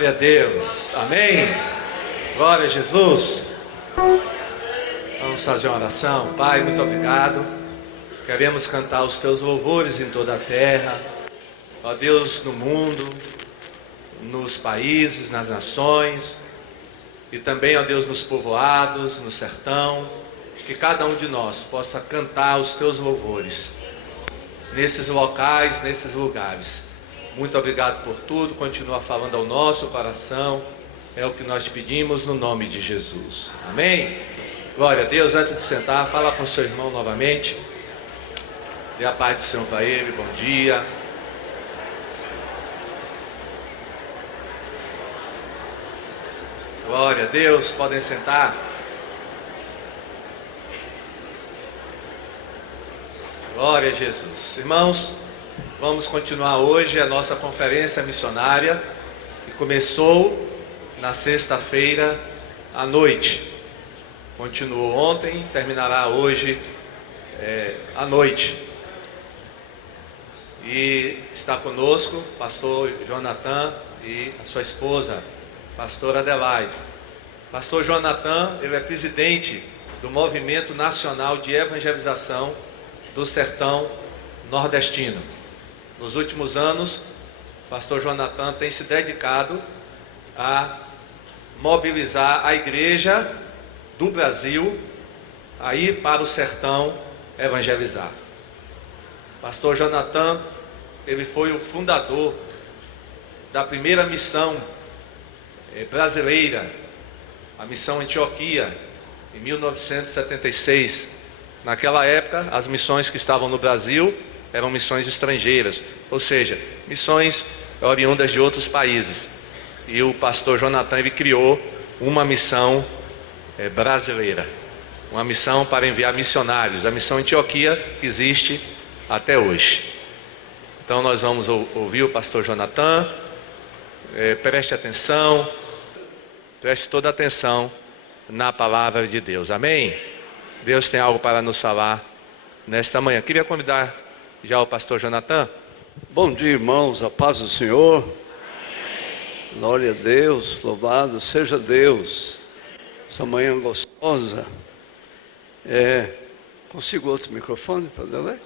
Glória a Deus, amém? Glória a Jesus. Vamos fazer uma oração. Pai, muito obrigado. Queremos cantar os teus louvores em toda a terra, ó Deus, no mundo, nos países, nas nações, e também, ó Deus, nos povoados, no sertão. Que cada um de nós possa cantar os teus louvores nesses locais, nesses lugares. Muito obrigado por tudo. Continua falando ao nosso coração. É o que nós pedimos no nome de Jesus. Amém? Glória a Deus. Antes de sentar, fala com o seu irmão novamente. Dê a paz do Senhor para ele. Bom dia. Glória a Deus. Podem sentar. Glória a Jesus. Irmãos, vamos continuar hoje a nossa conferência missionária, que começou na sexta-feira à noite. Continuou ontem, terminará hoje à noite. E está conosco o pastor Jonathan e a sua esposa, pastor Adelaide. Pastor Jonathan, ele é presidente do Movimento Nacional de Evangelização do Sertão Nordestino. Nos últimos anos, pastor Jonathan tem se dedicado a mobilizar a igreja do Brasil a ir para o sertão evangelizar. Pastor Jonathan, ele foi o fundador da primeira missão brasileira, a missão Antioquia, em 1976. Naquela época, as missões que estavam no Brasil eram missões estrangeiras, ou seja, missões oriundas de outros países. E o pastor Jonathan, ele criou uma missão brasileira, uma missão para enviar missionários, a missão Antioquia, que existe até hoje. Então nós vamos ouvir o pastor Jonathan. Preste atenção, preste toda a atenção na palavra de Deus, amém? Deus tem algo para nos falar nesta manhã. Queria convidar já o pastor Jonathan. Bom dia, irmãos, a paz do Senhor. Glória a Deus, louvado seja Deus. Essa manhã gostosa. Consigo outro microfone para ler?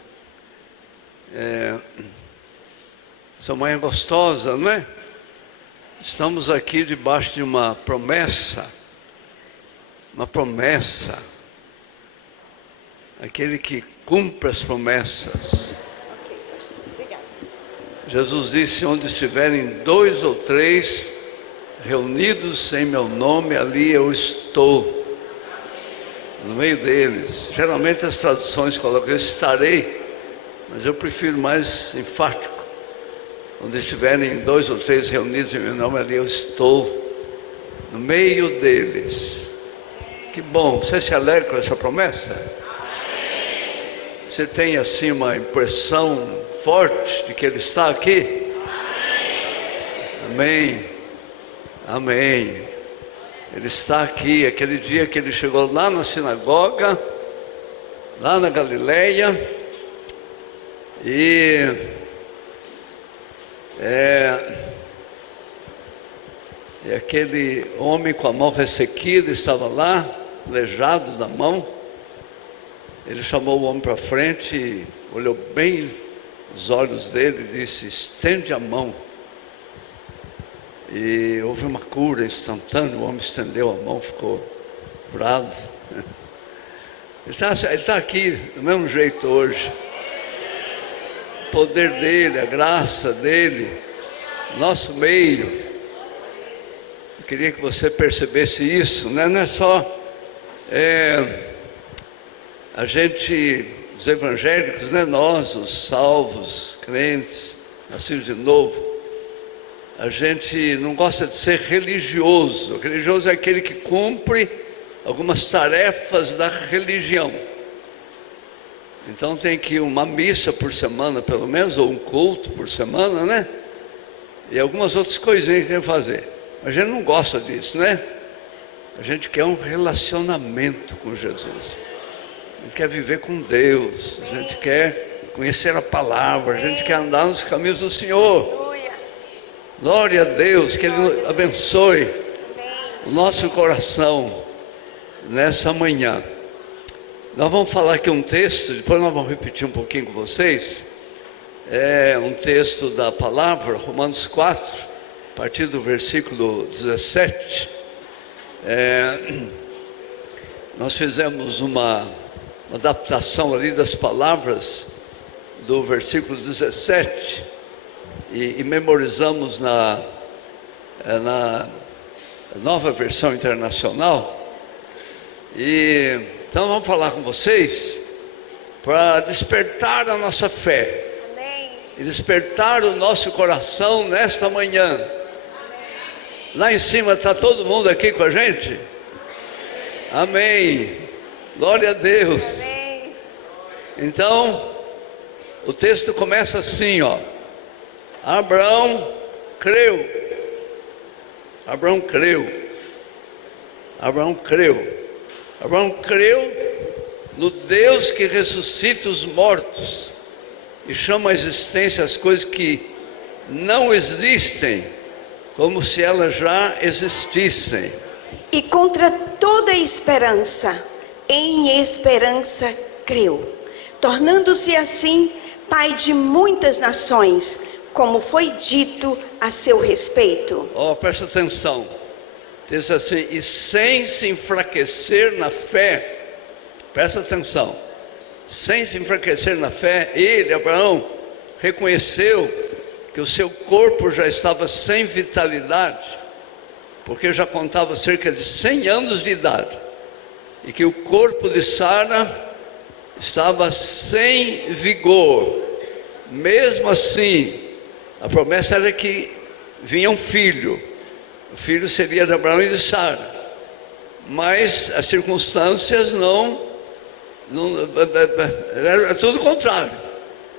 Essa manhã gostosa, não é? Estamos aqui debaixo de uma promessa. Uma promessa. Aquele que cumpre as promessas. Jesus disse: onde estiverem 2 ou 3 reunidos em meu nome, ali eu estou no meio deles. Geralmente as traduções colocam eu estarei, mas eu prefiro mais enfático. Onde estiverem 2 ou 3 reunidos em meu nome, ali eu estou no meio deles. Que bom, você se alegra com essa promessa? Você tem assim uma impressão forte de que Ele está aqui? Amém. Amém. Ele está aqui. Aquele dia que Ele chegou lá na sinagoga, lá na Galileia, e aquele homem com a mão ressequida estava lá, aleijado da mão. Ele chamou o homem para frente, olhou bem nos olhos dele e disse: estende a mão. E houve uma cura instantânea, o homem estendeu a mão, ficou curado. Ele está aqui do mesmo jeito hoje. O poder dele, a graça dele, nosso meio. Eu queria que você percebesse isso, né? Não é só a gente, os evangélicos, né? Nós, os salvos, crentes, nascidos de novo, a gente não gosta de ser religioso. O religioso é aquele que cumpre algumas tarefas da religião. Então tem que ir uma missa por semana pelo menos, ou um culto por semana, né? E algumas outras coisinhas que tem que fazer. Mas a gente não gosta disso, né? A gente quer um relacionamento com Jesus. A gente quer viver com Deus. A gente quer conhecer a palavra. A gente quer andar nos caminhos do Senhor. Glória a Deus, que Ele abençoe o nosso coração nessa manhã. Nós vamos falar aqui um texto, depois nós vamos repetir um pouquinho com vocês. É um texto da palavra, Romanos 4, a partir do versículo 17. Nós fizemos uma adaptação ali das palavras do versículo 17 e memorizamos na nova versão internacional. E então vamos falar com vocês para despertar a nossa fé. Amém. E despertar o nosso coração nesta manhã. Amém. Lá em cima está todo mundo aqui com a gente? Amém. Glória a Deus. Amém. Então, o texto começa assim, ó. Abraão creu. Abraão creu. Abraão creu. Abraão creu no Deus que ressuscita os mortos e chama à existência as coisas que não existem como se elas já existissem. E contra toda esperança, em esperança creu, tornando-se assim pai de muitas nações, como foi dito a seu respeito. Presta atenção. Diz assim: e sem se enfraquecer na fé. Presta atenção. Sem se enfraquecer na fé, ele, Abraão, reconheceu que o seu corpo já estava sem vitalidade, porque já contava cerca de 100 anos de idade, e que o corpo de Sara estava sem vigor. Mesmo assim, a promessa era que vinha um filho, o filho seria de Abraão e de Sara, mas as circunstâncias era tudo contrário.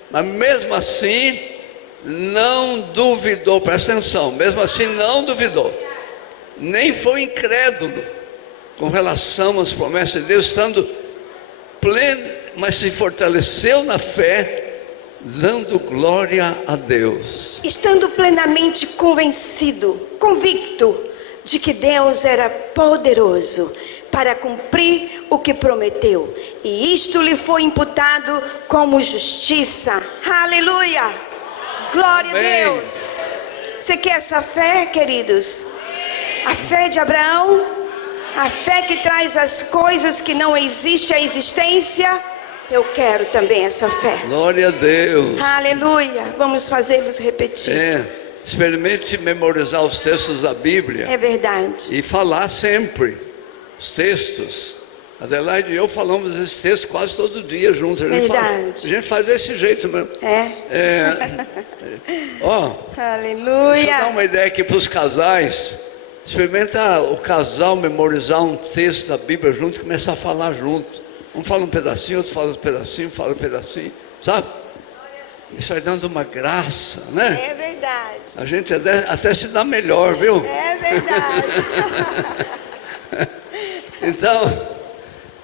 Mas mesmo assim não duvidou, presta atenção, mesmo assim não duvidou, nem foi incrédulo com relação às promessas de Deus, estando pleno, mas se fortaleceu na fé, dando glória a Deus. Estando plenamente convicto de que Deus era poderoso para cumprir o que prometeu, e isto lhe foi imputado como justiça. Aleluia! Glória a Deus! Você quer essa fé, queridos? A fé de Abraão, a fé que traz as coisas que não existem à existência. Eu quero também essa fé. Glória a Deus. Aleluia. Vamos fazê-los repetir. Experimente memorizar os textos da Bíblia. É verdade. E falar sempre os textos. Adelaide e eu falamos esses textos quase todo dia juntos. A gente faz desse jeito mesmo. Aleluia. Deixa eu dar uma ideia aqui para os casais. Experimenta o casal memorizar um texto da Bíblia junto e começar a falar junto. Um fala um pedacinho, outro fala um pedacinho, sabe? Isso vai dando uma graça, né? É verdade. A gente até se dá melhor, viu? É verdade.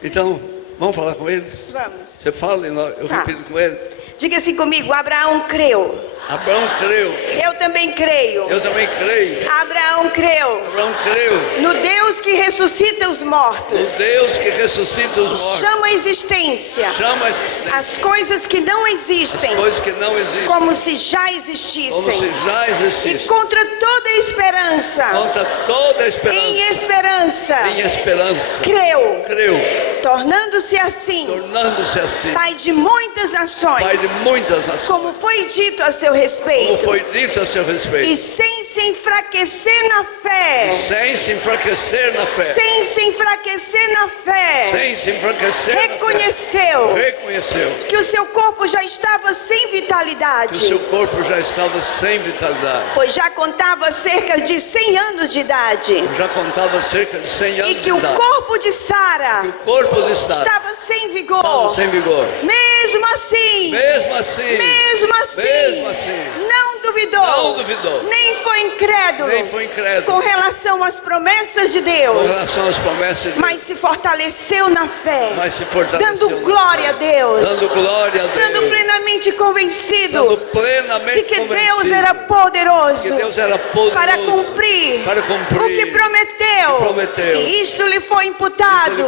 Então, vamos falar com eles? Vamos. Você fala e eu repito com eles. Diga assim comigo: Abraão creu. Abraão creu. Eu também creio. Eu também creio. Abraão creu. Abraão creu. No Deus que ressuscita os mortos. No Deus que ressuscita os mortos. Chama a existência. Chama a existência. As coisas que não existem. As coisas que não existem. Como se já existissem. Como se já existissem. E contra toda esperança. Contra toda esperança. Em esperança. Em esperança. Creu. Creu. Tornando-se assim. Tornando-se assim. Pai de muitas nações. Pai de muitas nações. Como foi dito a seu respeito. Como foi dito a seu respeito. E sem se enfraquecer na fé. Sem se enfraquecer na fé. Sem se enfraquecer na fé. Sem se enfraquecer reconheceu. Na fé. Reconheceu. Que o seu corpo já estava sem vitalidade. Que o seu corpo já estava sem vitalidade. Pois já contava cerca de 100 anos de idade. Já contava cerca de 100 anos de idade. E que o corpo de Sara. O corpo de Sara estava sem vigor. Estava sem vigor. Mesmo assim. Mesmo assim. Mesmo assim. Mesmo assim. Não duvidou. Não duvidou. Nem foi incrédulo. Nem foi incrédulo. Com relação às promessas de Deus. Com relação às promessas de Deus. Mas se fortaleceu na fé. Mas se fortaleceu. Dando glória a Deus. Dando glória a Deus. Estando plenamente convencido. Estando plenamente de que Deus era poderoso. Que Deus era poderoso. Para cumprir. O que prometeu. E isto lhe foi imputado.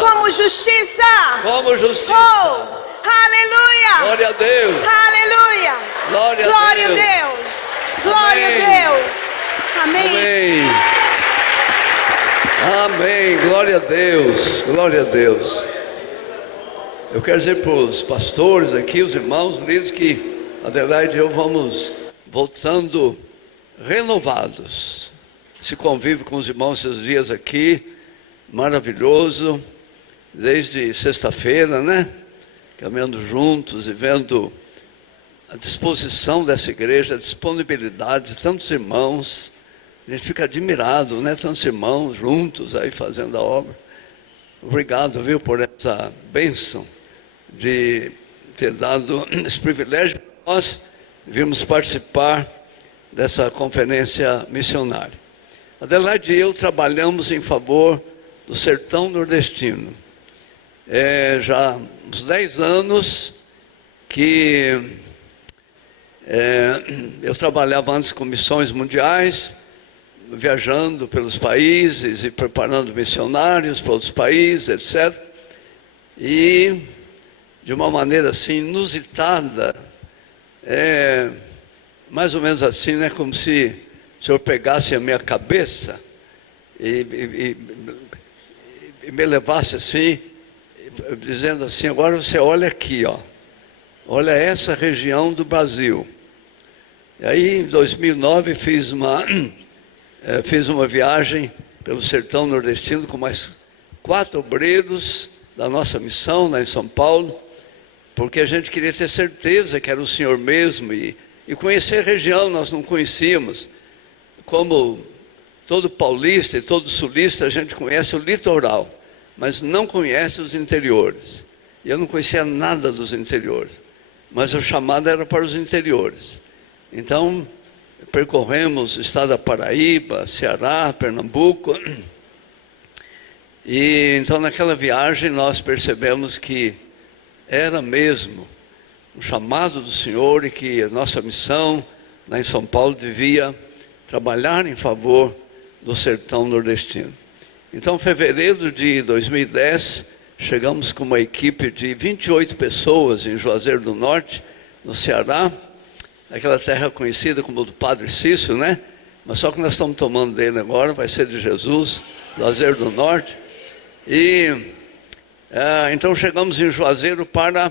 Como justiça. Como justiça. Aleluia! Glória a Deus! Aleluia! Glória a Deus! Glória a Deus! Amém! Amém! Glória a Deus! Glória a Deus! Eu quero dizer para os pastores aqui, os irmãos, líderes, que Adelaide e eu vamos voltando renovados. Esse convívio com os irmãos esses dias aqui, maravilhoso, desde sexta-feira, né? Caminhando juntos e vendo a disposição dessa igreja, a disponibilidade de tantos irmãos. A gente fica admirado, né? Tantos irmãos juntos aí fazendo a obra. Obrigado, viu, por essa bênção de ter dado esse privilégio para nós virmos participar dessa conferência missionária. Adelaide e eu trabalhamos em favor do sertão nordestino. Já uns 10 anos que eu trabalhava antes com missões mundiais viajando pelos países e preparando missionários para outros países, etc. E de uma maneira assim inusitada, mais ou menos assim, né, como se o Senhor pegasse a minha cabeça e me levasse assim, dizendo assim: agora você olha aqui, ó, olha essa região do Brasil. E aí em 2009 fiz uma viagem pelo sertão nordestino com mais 4 obreiros da nossa missão lá em São Paulo, porque a gente queria ter certeza que era o Senhor mesmo e conhecer a região. Nós não conhecíamos. Como todo paulista e todo sulista, a gente conhece o litoral, mas não conhece os interiores. E eu não conhecia nada dos interiores, mas o chamado era para os interiores. Então, percorremos o estado da Paraíba, Ceará, Pernambuco. E então naquela viagem nós percebemos que era mesmo um chamado do Senhor e que a nossa missão lá em São Paulo devia trabalhar em favor do sertão nordestino. Então, em fevereiro de 2010, chegamos com uma equipe de 28 pessoas em Juazeiro do Norte, no Ceará, aquela terra conhecida como do Padre Cício, né? Mas só que nós estamos tomando dele agora, vai ser de Jesus, Juazeiro do Norte. E então chegamos em Juazeiro para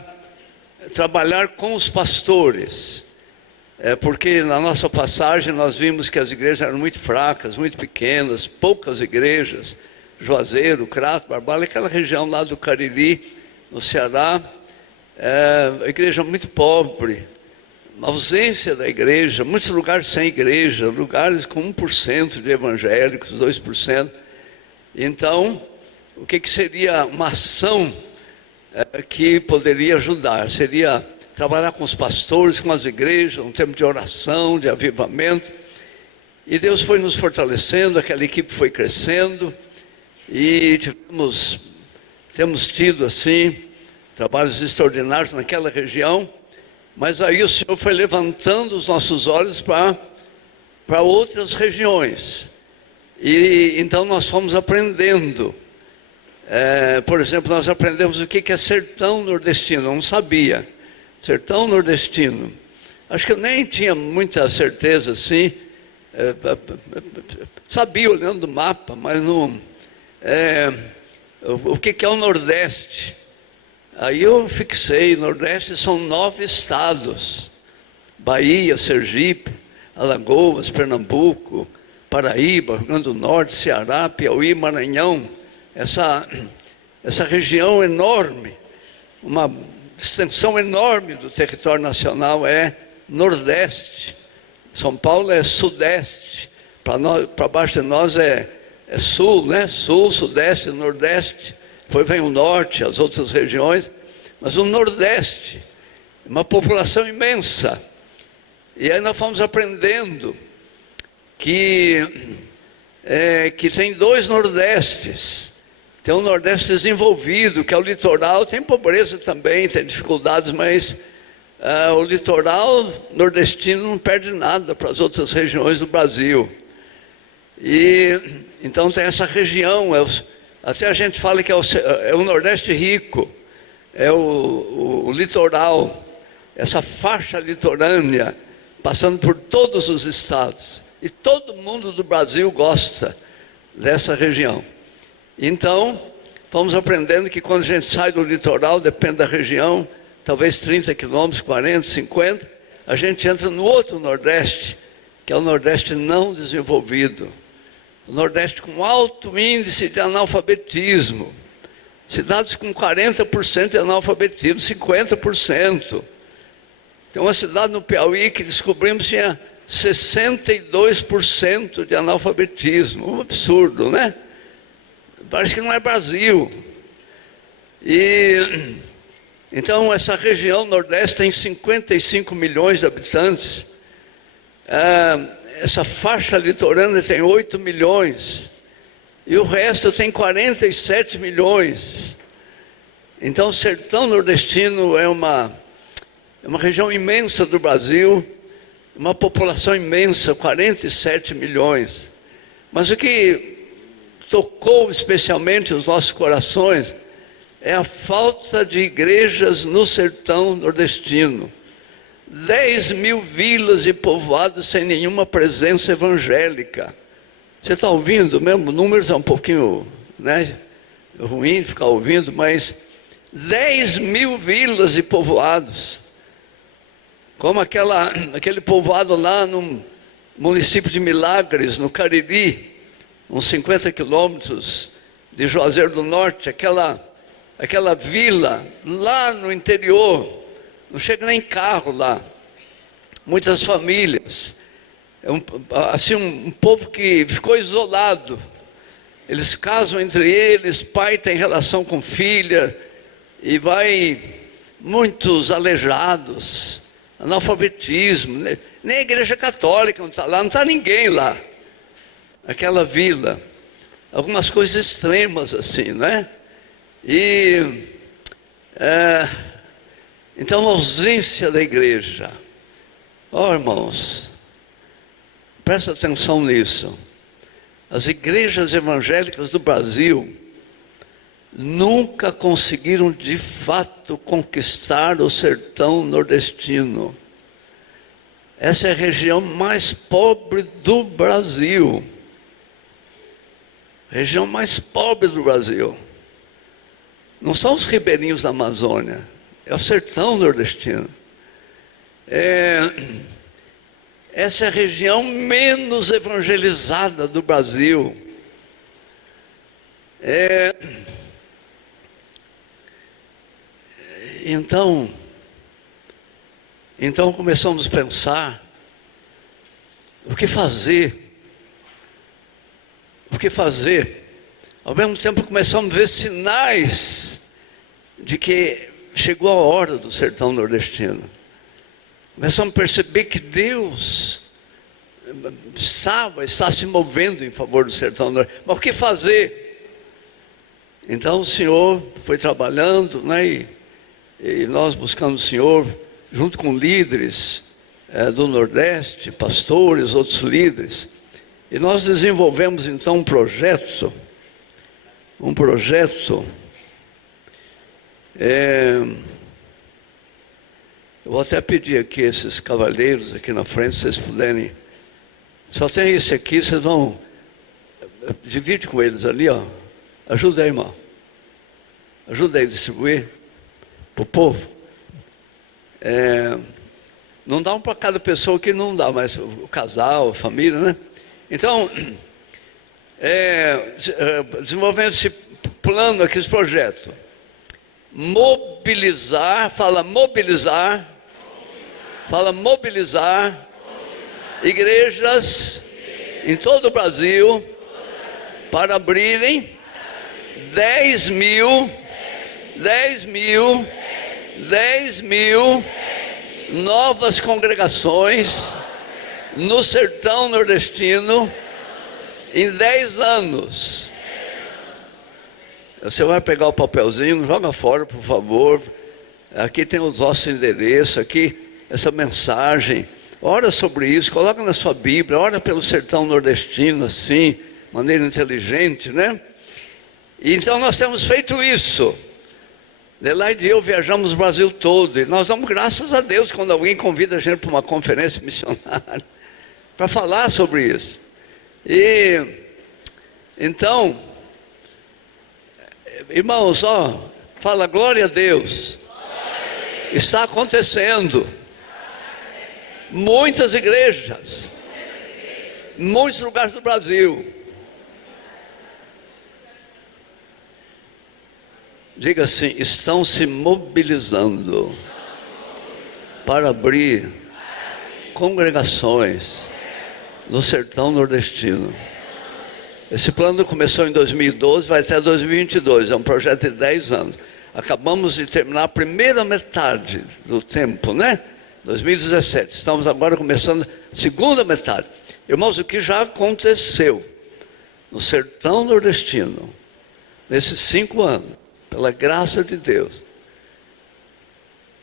trabalhar com os pastores, porque na nossa passagem nós vimos que as igrejas eram muito fracas, muito pequenas, poucas igrejas. Juazeiro, Crato, Barbala, aquela região lá do Cariri, no Ceará, a igreja muito pobre, uma ausência da igreja, muitos lugares sem igreja, lugares com 1% de evangélicos, 2%. Então, o que seria uma ação que poderia ajudar? Seria trabalhar com os pastores, com as igrejas, um tempo de oração, de avivamento. E Deus foi nos fortalecendo, aquela equipe foi crescendo, e temos tido assim trabalhos extraordinários naquela região. Mas aí o Senhor foi levantando os nossos olhos para outras regiões. E então nós fomos aprendendo. Por exemplo, nós aprendemos o que é sertão nordestino. Eu não sabia. Sertão nordestino. Acho que eu nem tinha muita certeza assim. Sabia olhando o mapa, mas não. O que é o Nordeste? Aí eu fixei: Nordeste são 9 estados: Bahia, Sergipe, Alagoas, Pernambuco, Paraíba, Rio Grande do Norte, Ceará, Piauí, Maranhão. Essa região enorme, uma extensão enorme do território nacional é Nordeste. São Paulo é Sudeste, para baixo de nós é Sul, né? Sul, Sudeste, Nordeste. Depois vem o Norte, as outras regiões, mas o Nordeste, uma população imensa. E aí nós fomos aprendendo que tem 2 Nordestes. Tem um Nordeste desenvolvido, que é o litoral. Tem pobreza também, tem dificuldades, mas o litoral nordestino não perde nada para as outras regiões do Brasil. E então tem essa região, até a gente fala que é o Nordeste rico, é o litoral, essa faixa litorânea, passando por todos os estados. E todo mundo do Brasil gosta dessa região. Então, vamos aprendendo que quando a gente sai do litoral, depende da região, talvez 30 quilômetros, 40, 50, a gente entra no outro Nordeste, que é o Nordeste não desenvolvido. O Nordeste com alto índice de analfabetismo. Cidades com 40% de analfabetismo, 50%. Tem uma cidade no Piauí que descobrimos que tinha 62% de analfabetismo. Um absurdo, né? Parece que não é Brasil. E então essa região Nordeste tem 55 milhões de habitantes. Essa faixa litorânea tem 8 milhões. E o resto tem 47 milhões. Então o sertão nordestino é uma região imensa do Brasil, uma população imensa, 47 milhões. Mas o que tocou especialmente os nossos corações é a falta de igrejas no sertão nordestino. 10 mil vilas e povoados sem nenhuma presença evangélica. Você está ouvindo mesmo? Números é um pouquinho, né, ruim de ficar ouvindo, mas 10 mil vilas e povoados. Como aquele povoado lá no município de Milagres, no Cariri, uns 50 quilômetros de Juazeiro do Norte, aquela vila lá no interior, não chega nem carro lá, muitas famílias, um povo que ficou isolado, eles casam entre eles, pai tem relação com filha, e vai muitos aleijados, analfabetismo, nem a igreja católica não está lá, não está ninguém lá, aquela vila, algumas coisas extremas assim, né? Então, a ausência da igreja. Irmãos, presta atenção nisso. As igrejas evangélicas do Brasil nunca conseguiram de fato conquistar o sertão nordestino. Essa é a região mais pobre do Brasil. Região mais pobre do Brasil. Não são os ribeirinhos da Amazônia, é o sertão nordestino. Essa é a região menos evangelizada do Brasil. Então começamos a pensar, o que fazer? O que fazer? Ao mesmo tempo começamos a ver sinais de que chegou a hora do sertão nordestino. Começamos a perceber que Deus está se movendo em favor do sertão nordestino. Mas o que fazer? Então o Senhor foi trabalhando, né? E nós buscamos o Senhor, junto com líderes do Nordeste, pastores, outros líderes. E nós desenvolvemos então um projeto. Eu vou até pedir aqui esses cavalheiros aqui na frente, se vocês puderem. Só tem esse aqui, vocês vão. Divide com eles ali, ó. Ajuda aí, irmão. Ajuda aí a distribuir para o povo. Não dá um para cada pessoa que não dá, mas o casal, a família, né? Então, desenvolvendo esse plano aqui, esse projeto. Mobilizar igrejas em todo o Brasil para abrirem 10 mil novas congregações no sertão nordestino em 10 anos. Você vai pegar o papelzinho, joga fora, por favor. Aqui tem os nossos endereços, aqui essa mensagem. Ora sobre isso, coloca na sua Bíblia, ora pelo sertão nordestino, assim, de maneira inteligente, né? E então nós temos feito isso. Adelaide e eu viajamos o Brasil todo, e nós damos graças a Deus quando alguém convida a gente para uma conferência missionária, para falar sobre isso. E então, irmãos, fala glória a Deus. Está acontecendo. Muitas igrejas, em muitos lugares do Brasil. Diga assim, estão se mobilizando para abrir congregações no sertão nordestino. Esse plano começou em 2012, vai até 2022, é um projeto de 10 anos. Acabamos de terminar a primeira metade do tempo, né? 2017, estamos agora começando a segunda metade. Irmãos, o que já aconteceu no sertão nordestino, nesses 5 anos, pela graça de Deus,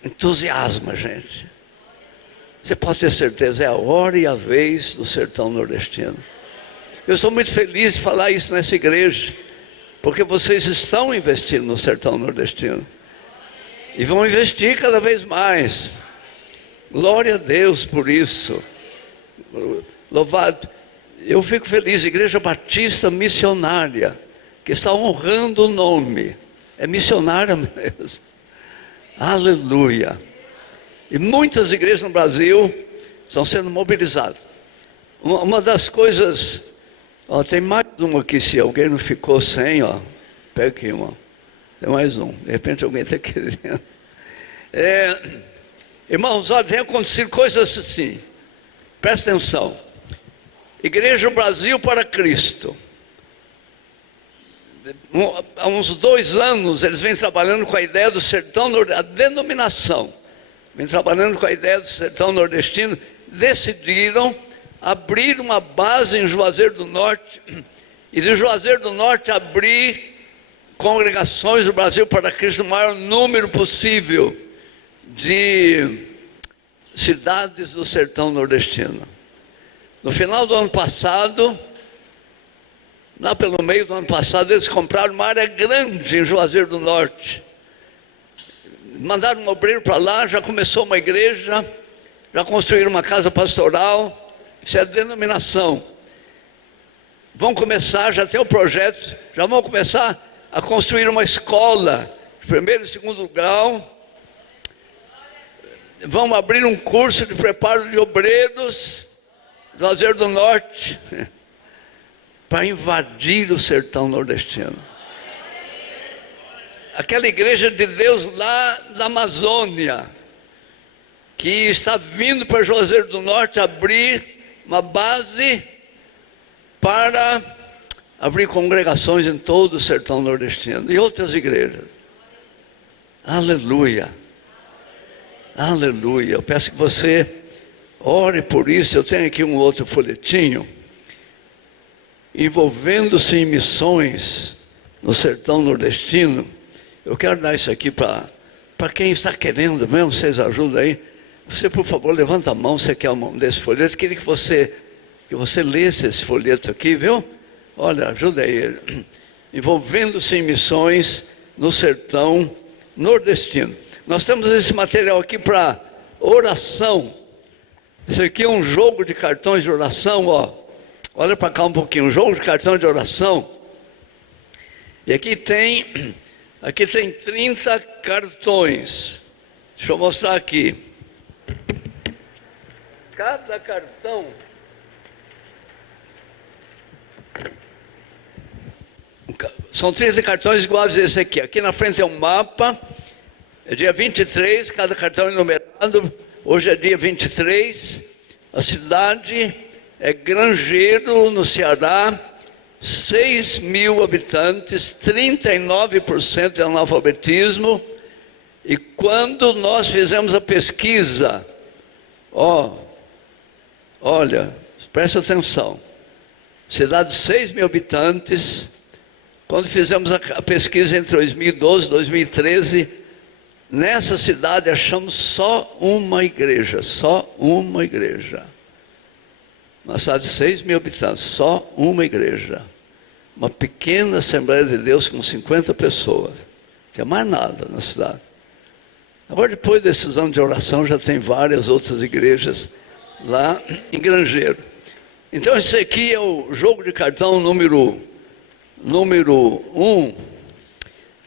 entusiasma a gente. Você pode ter certeza, é a hora e a vez do sertão nordestino. Eu sou muito feliz de falar isso nessa igreja, porque vocês estão investindo no sertão nordestino e vão investir cada vez mais. Glória a Deus por isso. Louvado. Eu fico feliz, Igreja Batista Missionária, que está honrando o nome, é missionária mesmo. Aleluia. E muitas igrejas no Brasil estão sendo mobilizadas. Uma das coisas, ó, tem mais uma aqui, se alguém não ficou sem, ó, pega aqui uma, tem mais um, de repente alguém está querendo. Irmãos, olha, tem acontecido coisas assim, presta atenção. Igreja Brasil para Cristo. Há uns 2 anos eles vêm trabalhando com a ideia do sertão, a denominação, vem trabalhando com a ideia do sertão nordestino, decidiram abrir uma base em Juazeiro do Norte, e de Juazeiro do Norte abrir congregações do Brasil para Cristo, o maior número possível de cidades do sertão nordestino. No final do ano passado, lá pelo meio do ano passado, eles compraram uma área grande em Juazeiro do Norte. Mandaram um obreiro para lá, já começou uma igreja, já construíram uma casa pastoral, isso é a denominação. Vão começar, já tem o projeto, já vão começar a construir uma escola de 1º e 2º grau. Vão abrir um curso de preparo de obreiros do Juazeiro do Norte, para invadir o sertão nordestino. Aquela igreja de Deus lá da Amazônia, que está vindo para Juazeiro do Norte abrir uma base para abrir congregações em todo o sertão nordestino e outras igrejas. Aleluia. Aleluia. Eu peço que você ore por isso. Eu tenho aqui um outro folhetinho, envolvendo-se em missões no sertão nordestino. Eu quero dar isso aqui para quem está querendo mesmo, vocês ajudam aí. Você, por favor, levanta a mão, você quer um desse folheto. Queria que você lesse esse folheto aqui, viu? Olha, ajuda aí. Envolvendo-se em missões no sertão nordestino. Nós temos esse material aqui para oração. Isso aqui é um jogo de cartões de oração, ó. Olha para cá um pouquinho, um jogo de cartão de oração. E aqui tem 30 cartões. Deixa eu mostrar aqui. Cada cartão são 30 cartões iguais a esse aqui. Aqui na frente é um mapa. É dia 23, cada cartão é numerado. Hoje é dia 23. A cidade é Grangeiro, no Ceará, 6.000 habitantes, 39% de analfabetismo. E quando nós fizemos a pesquisa, olha, presta atenção, cidade de 6.000 habitantes, quando fizemos a pesquisa entre 2012 e 2013, nessa cidade achamos só uma igreja. Uma cidade de 6.000 habitantes, só uma igreja. Uma pequena Assembleia de Deus com 50 pessoas. Não tinha mais nada na cidade. Agora, depois desses anos de oração, já tem várias outras igrejas lá em Grangeiro. Então, esse aqui é o jogo de cartão número 1.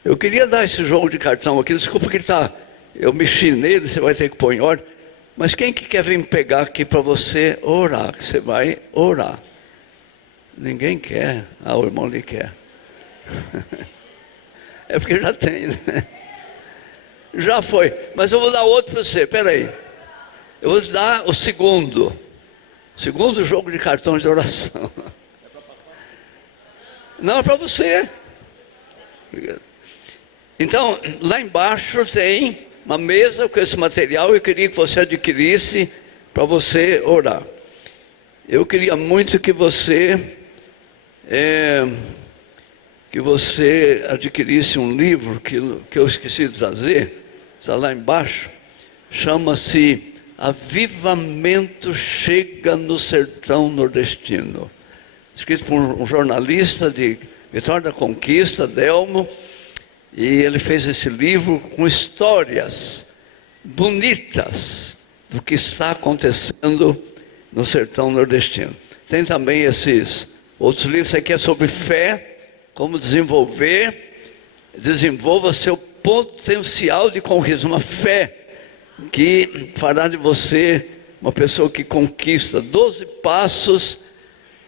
Eu queria dar esse jogo de cartão aqui, desculpa que eu mexi nele, você vai ter que pôr em ordem. Mas quem que quer vir me pegar aqui para você orar? Que você vai orar. Ninguém quer. Ah, o irmão ali quer. É porque já tem, né? Já foi. Mas eu vou dar outro para você, peraí. Eu vou te dar o segundo jogo de cartões de oração. Não, é para você. Obrigado. Então, lá embaixo tem uma mesa com esse material. Eu queria que você adquirisse para você orar. Eu queria muito que você adquirisse um livro que eu esqueci de trazer, está lá embaixo, chama-se Avivamento Chega no Sertão Nordestino. escrito por um jornalista de Vitória da Conquista, Delmo, e ele fez esse livro com histórias bonitas do que está acontecendo no sertão nordestino. Tem também esses outros livros. Esse aqui é sobre fé, como desenvolva seu potencial de conquista, uma fé que fará de você uma pessoa que conquista. 12 passos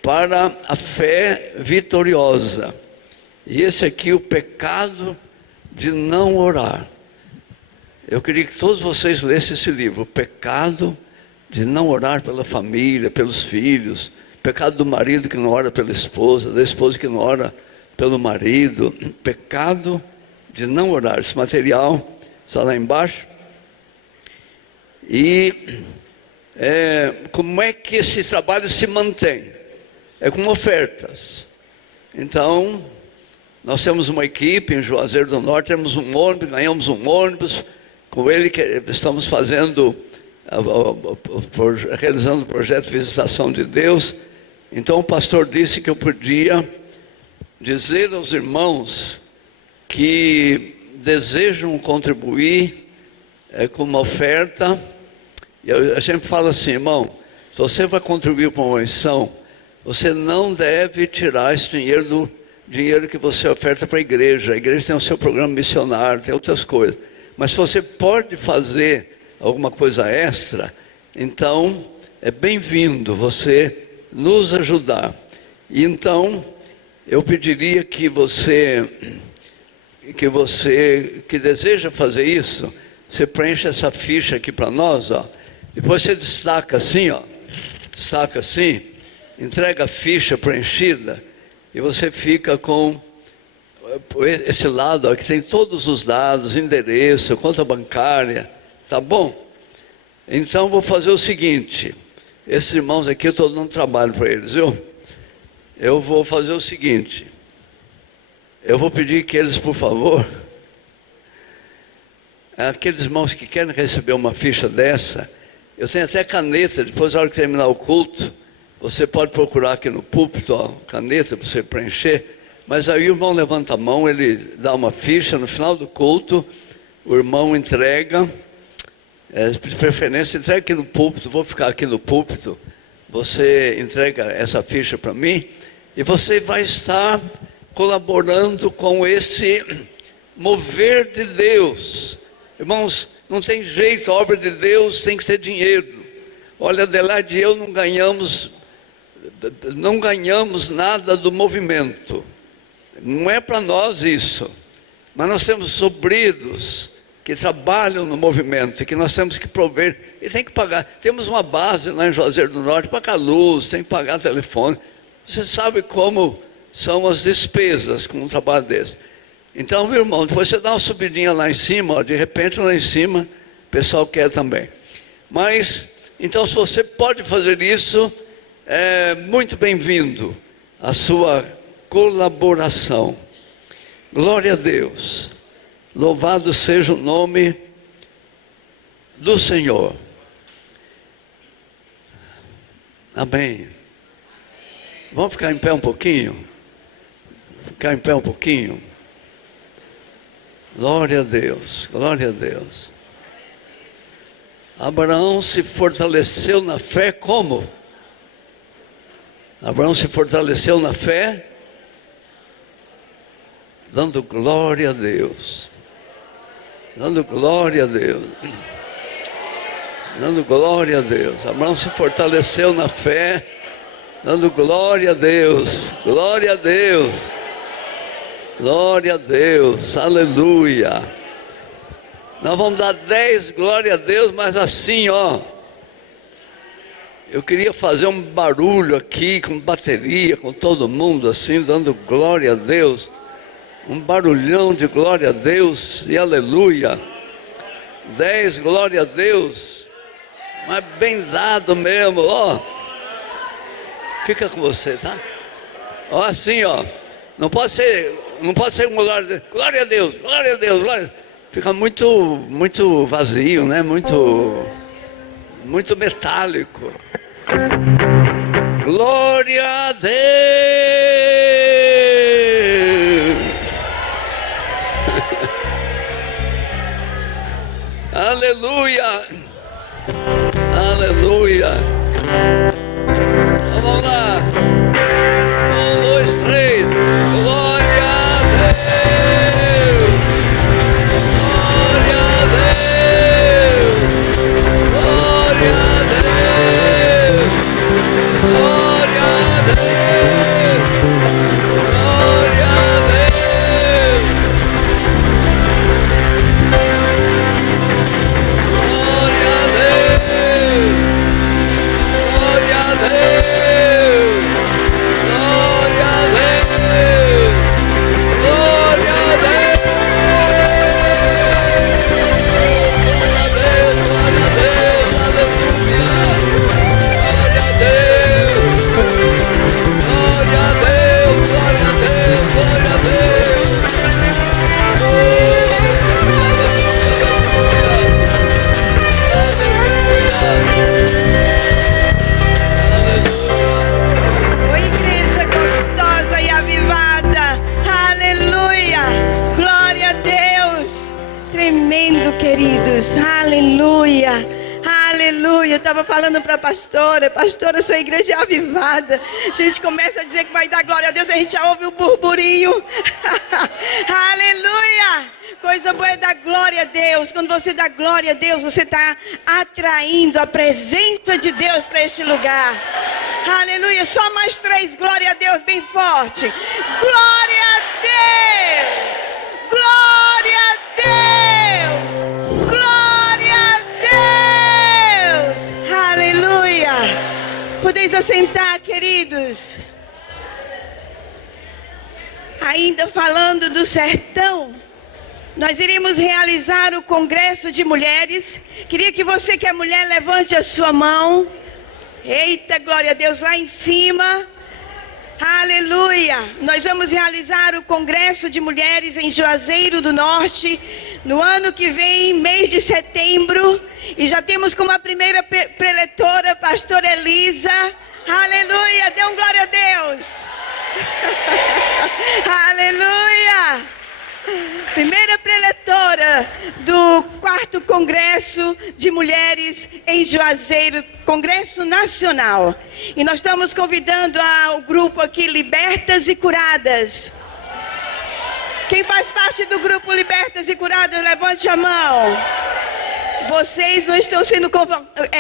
para a fé vitoriosa. E esse aqui, o pecado de não orar. Eu queria que todos vocês lessem esse livro, o pecado de não orar pela família, pelos filhos, pecado do marido que não ora pela esposa, da esposa que não ora pelo marido, pecado de não orar. Esse material está lá embaixo. E como é que esse trabalho se mantém? É com ofertas. Então, nós temos uma equipe em Juazeiro do Norte, temos um ônibus, ganhamos um ônibus, com ele que estamos fazendo, realizando o projeto de Visitação de Deus. Então o pastor disse que eu podia dizer aos irmãos que desejam contribuir com uma oferta. Eu sempre falo assim, irmão, se você vai contribuir para uma missão, você não deve tirar esse dinheiro que você oferta para a igreja. A igreja tem o seu programa missionário, tem outras coisas. Mas se você pode fazer alguma coisa extra, então é bem-vindo você nos ajudar. E então eu pediria que você que deseja fazer isso, você preencha essa ficha aqui para nós, ó. Depois você destaca assim, ó, destaca assim, entrega a ficha preenchida e você fica com esse lado, ó, que tem todos os dados, endereço, conta bancária, tá bom? Então vou fazer o seguinte, esses irmãos aqui eu estou dando trabalho para eles, viu? Eu vou fazer o seguinte, eu vou pedir que eles, por favor, aqueles irmãos que querem receber uma ficha dessa, eu tenho até caneta, depois na hora que terminar o culto, você pode procurar aqui no púlpito, ó, caneta para você preencher, mas aí o irmão levanta a mão, ele dá uma ficha, no final do culto, o irmão entrega, de preferência, entrega aqui no púlpito, vou ficar aqui no púlpito, você entrega essa ficha para mim, e você vai estar colaborando com esse mover de Deus. Irmãos, não tem jeito, a obra de Deus tem que ter dinheiro. Olha, Adelaide e eu não ganhamos nada do movimento. Não é para nós isso. Mas nós temos sobrinhos que trabalham no movimento e que nós temos que prover. E tem que pagar. Temos uma base lá em Juazeiro do Norte, pagar luz, tem que pagar telefone. Você sabe como são as despesas com um trabalho desse. Então, meu irmão, depois você dá uma subidinha lá em cima, ó, de repente lá em cima, o pessoal quer também. Mas, então, se você pode fazer isso, é muito bem-vindo a sua colaboração. Glória a Deus. Louvado seja o nome do Senhor. Amém. Vamos ficar em pé um pouquinho? Ficar em pé um pouquinho. Glória a Deus, glória a Deus. Abraão se fortaleceu na fé como? Abraão se fortaleceu na fé, dando glória a Deus. Dando glória a Deus. Dando glória a Deus. Abraão se fortaleceu na fé, dando glória a Deus. Glória a Deus. Glória a Deus, aleluia. Nós vamos dar 10 glória a Deus, mas assim, ó. Eu queria fazer um barulho aqui, com bateria, com todo mundo assim, dando glória a Deus. Um barulhão de glória a Deus e aleluia. 10 glória a Deus, mas bem dado mesmo, ó. Fica com você, tá? Ó, assim, ó. Não pode ser um glória a Deus, glória a Deus, glória. Fica muito vazio, né? Muito metálico. Glória a Deus. Aleluia. Aleluia. Vamos lá. 1, 2, 3. Glória a Deus. Glória a Deus. Glória a Deus. Glória a Deus. Glória a Deus. Glória a Deus. Glória a Deus. Glória a Deus. Glória a Deus. Glória a Deus. Aleluia. Glória a Deus. Glória a Deus. Glória a Deus. Glória a Deus. Oi, igreja gostosa e avivada. Aleluia. Glória a Deus. Tremendo, queridos. Aleluia. Aleluia. Eu estava falando para a pastora, sua igreja é avivada. A gente começa a dizer que vai dar glória a Deus, a gente já ouve o burburinho. Aleluia. Coisa boa é dar glória a Deus. Quando você dá glória a Deus, você está atraindo a presença de Deus para este lugar. Aleluia. Só mais 3, glória a Deus, bem forte. Glória a Deus. Glória a Deus. Glória a Deus. Aleluia. Podeis assentar, queridos. Ainda falando do sertão, nós iríamos realizar o congresso de mulheres. Queria que você que é mulher levante a sua mão. Eita, glória a Deus, lá em cima. Aleluia. Nós vamos realizar o congresso de mulheres em Juazeiro do Norte no ano que vem, mês de setembro. E já temos como a primeira preletora, pastora Elisa. Aleluia, dê um glória a Deus. Aleluia. Primeira preletora do 4º Congresso de Mulheres em Juazeiro, Congresso Nacional. E nós estamos convidando o grupo aqui, Libertas e Curadas. Quem faz parte do grupo Libertas e Curadas, levante a mão. Vocês não estão sendo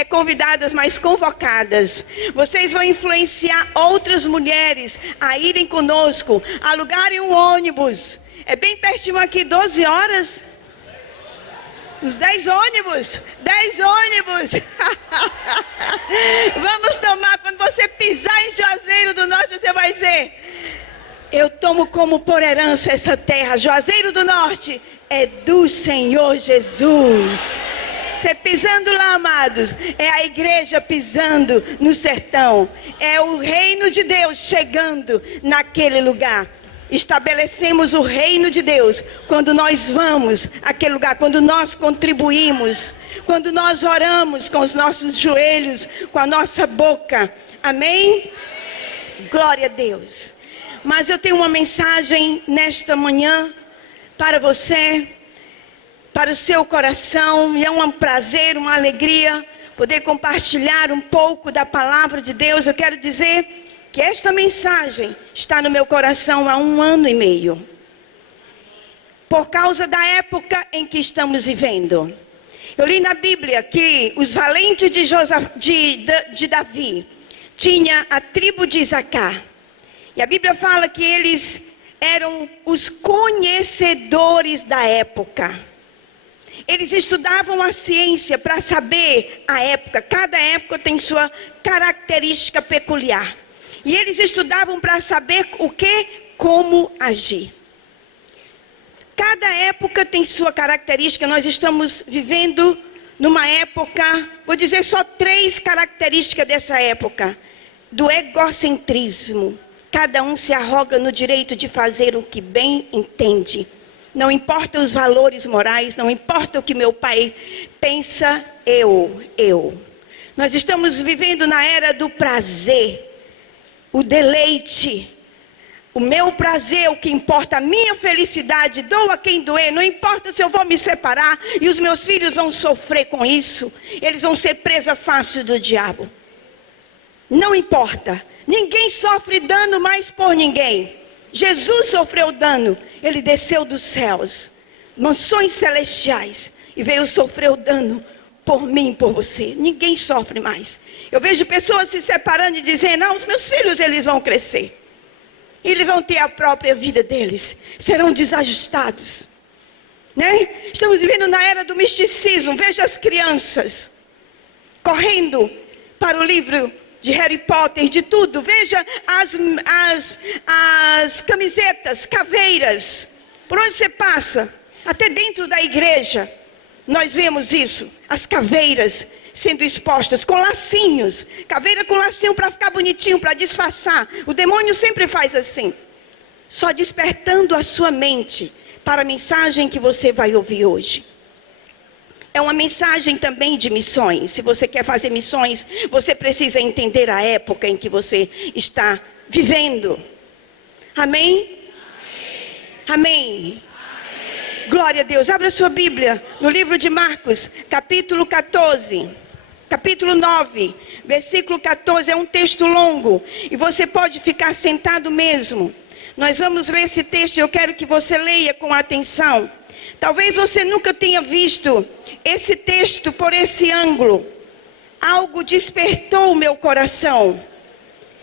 convidadas, mas convocadas. Vocês vão influenciar outras mulheres a irem conosco, alugarem um ônibus. É bem pertinho aqui, 12 horas. Os 10 ônibus. 10 ônibus. Vamos tomar, quando você pisar em Juazeiro do Norte, você vai dizer: eu tomo como por herança essa terra. Juazeiro do Norte é do Senhor Jesus. Você pisando lá, amados, é a igreja pisando no sertão. É o reino de Deus chegando naquele lugar. Estabelecemos o reino de Deus quando nós vamos àquele lugar, quando nós contribuímos, quando nós oramos com os nossos joelhos, com a nossa boca. Amém? Glória a Deus. Mas eu tenho uma mensagem nesta manhã para você, para o seu coração, e é um prazer, uma alegria poder compartilhar um pouco da palavra de Deus. Eu quero dizer que esta mensagem está no meu coração há 1 ano e meio. Por causa da época em que estamos vivendo. Eu li na Bíblia que os valentes de Davi tinha a tribo de Isacar. E a Bíblia fala que eles eram os conhecedores da época. Eles estudavam a ciência para saber a época. Cada época tem sua característica peculiar. E eles estudavam para saber o que, como agir. Cada época tem sua característica. Nós estamos vivendo numa época, vou dizer só 3 características dessa época. Do egocentrismo. Cada um se arroga no direito de fazer o que bem entende. Não importa os valores morais, não importa o que meu pai pensa, eu. Nós estamos vivendo na era do prazer. o deleite, o meu prazer, o que importa, a minha felicidade, dou a quem doer, não importa se eu vou me separar e os meus filhos vão sofrer com isso, eles vão ser presa fácil do diabo. Não importa, ninguém sofre dano mais por ninguém. Jesus sofreu dano, ele desceu dos céus, mansões celestiais, e veio sofrer o dano por mim e por você. Ninguém sofre mais. Eu vejo pessoas se separando e dizendo: não, os meus filhos eles vão crescer. Eles vão ter a própria vida deles. Serão desajustados. Né? Estamos vivendo na era do misticismo. Veja as crianças correndo para o livro de Harry Potter, de tudo. Veja as camisetas, caveiras. Por onde você passa, até dentro da igreja, nós vemos isso. As caveiras sendo expostas com lacinhos. Caveira com lacinho para ficar bonitinho, para disfarçar. O demônio sempre faz assim. Só despertando a sua mente para a mensagem que você vai ouvir hoje. É uma mensagem também de missões. Se você quer fazer missões, você precisa entender a época em que você está vivendo. Amém? Amém. Glória a Deus. Abra sua Bíblia no livro de Marcos, capítulo 14. Capítulo 9, versículo 14. É um texto longo e você pode ficar sentado mesmo. Nós vamos ler esse texto e eu quero que você leia com atenção. Talvez você nunca tenha visto esse texto por esse ângulo. Algo despertou o meu coração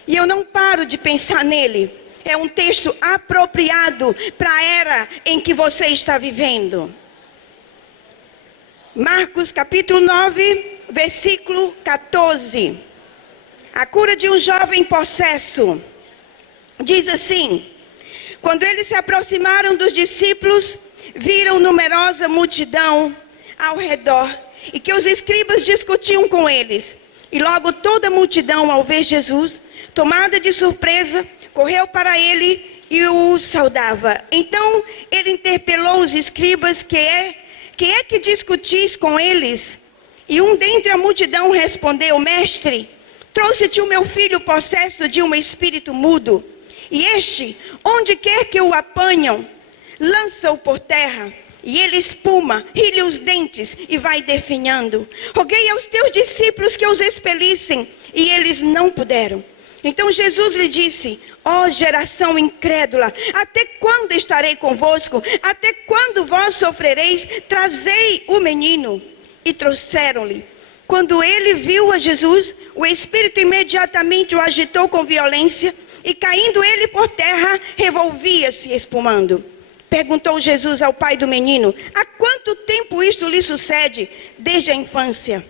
e eu não paro de pensar nele. É um texto apropriado para a era em que você está vivendo. Marcos capítulo 9, versículo 14. A cura de um jovem possesso. Diz assim: quando eles se aproximaram dos discípulos, viram numerosa multidão ao redor e que os escribas discutiam com eles. E logo toda a multidão, ao ver Jesus, tomada de surpresa, correu para ele e o saudava. Então ele interpelou os escribas: quem é que discutis com eles? E um dentre a multidão respondeu: mestre, trouxe-te o meu filho possesso de um espírito mudo. E este, onde quer que o apanham, lança-o por terra. E ele espuma, ri-lhe os dentes e vai definhando. Roguei aos teus discípulos que os expelissem, e eles não puderam. Então Jesus lhe disse: ó geração incrédula, até quando estarei convosco? Até quando vós sofrereis? Trazei o menino. E trouxeram-lhe. Quando ele viu a Jesus, o espírito imediatamente o agitou com violência, e caindo ele por terra, revolvia-se espumando. Perguntou Jesus ao pai do menino: há quanto tempo isto lhe sucede? Desde a infância.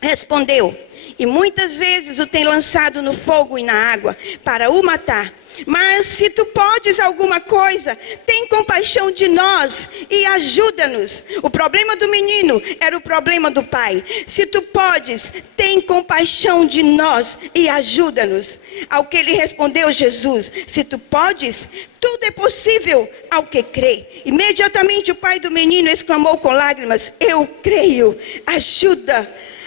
Respondeu: e muitas vezes o tem lançado no fogo e na água para o matar. Mas se tu podes alguma coisa, tem compaixão de nós e ajuda-nos. O problema do menino era o problema do pai. Se tu podes, tem compaixão de nós e ajuda-nos. Ao que ele respondeu Jesus: se tu podes, tudo é possível ao que crê. Imediatamente o pai do menino exclamou com lágrimas: eu creio,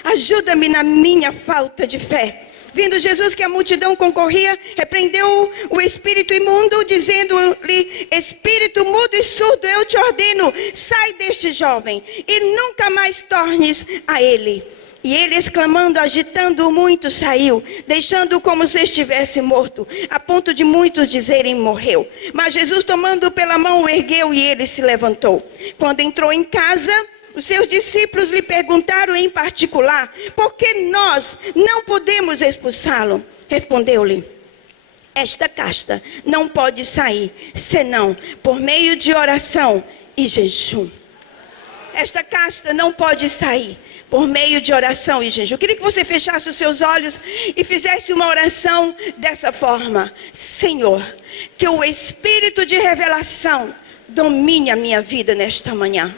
ajuda-me na minha falta de fé. Vindo Jesus que a multidão concorria, repreendeu o espírito imundo, dizendo-lhe: espírito mudo e surdo, eu te ordeno, sai deste jovem e nunca mais tornes a ele. E ele, exclamando, agitando-o muito, saiu, deixando-o como se estivesse morto, a ponto de muitos dizerem: morreu. Mas Jesus, tomando-o pela mão, o ergueu e ele se levantou. Quando entrou em casa, os seus discípulos lhe perguntaram em particular: por que nós não podemos expulsá-lo? Respondeu-lhe: esta casta não pode sair, senão por meio de oração e jejum. Esta casta não pode sair por meio de oração e jejum. Eu queria que você fechasse os seus olhos e fizesse uma oração dessa forma: Senhor, que o espírito de revelação domine a minha vida nesta manhã.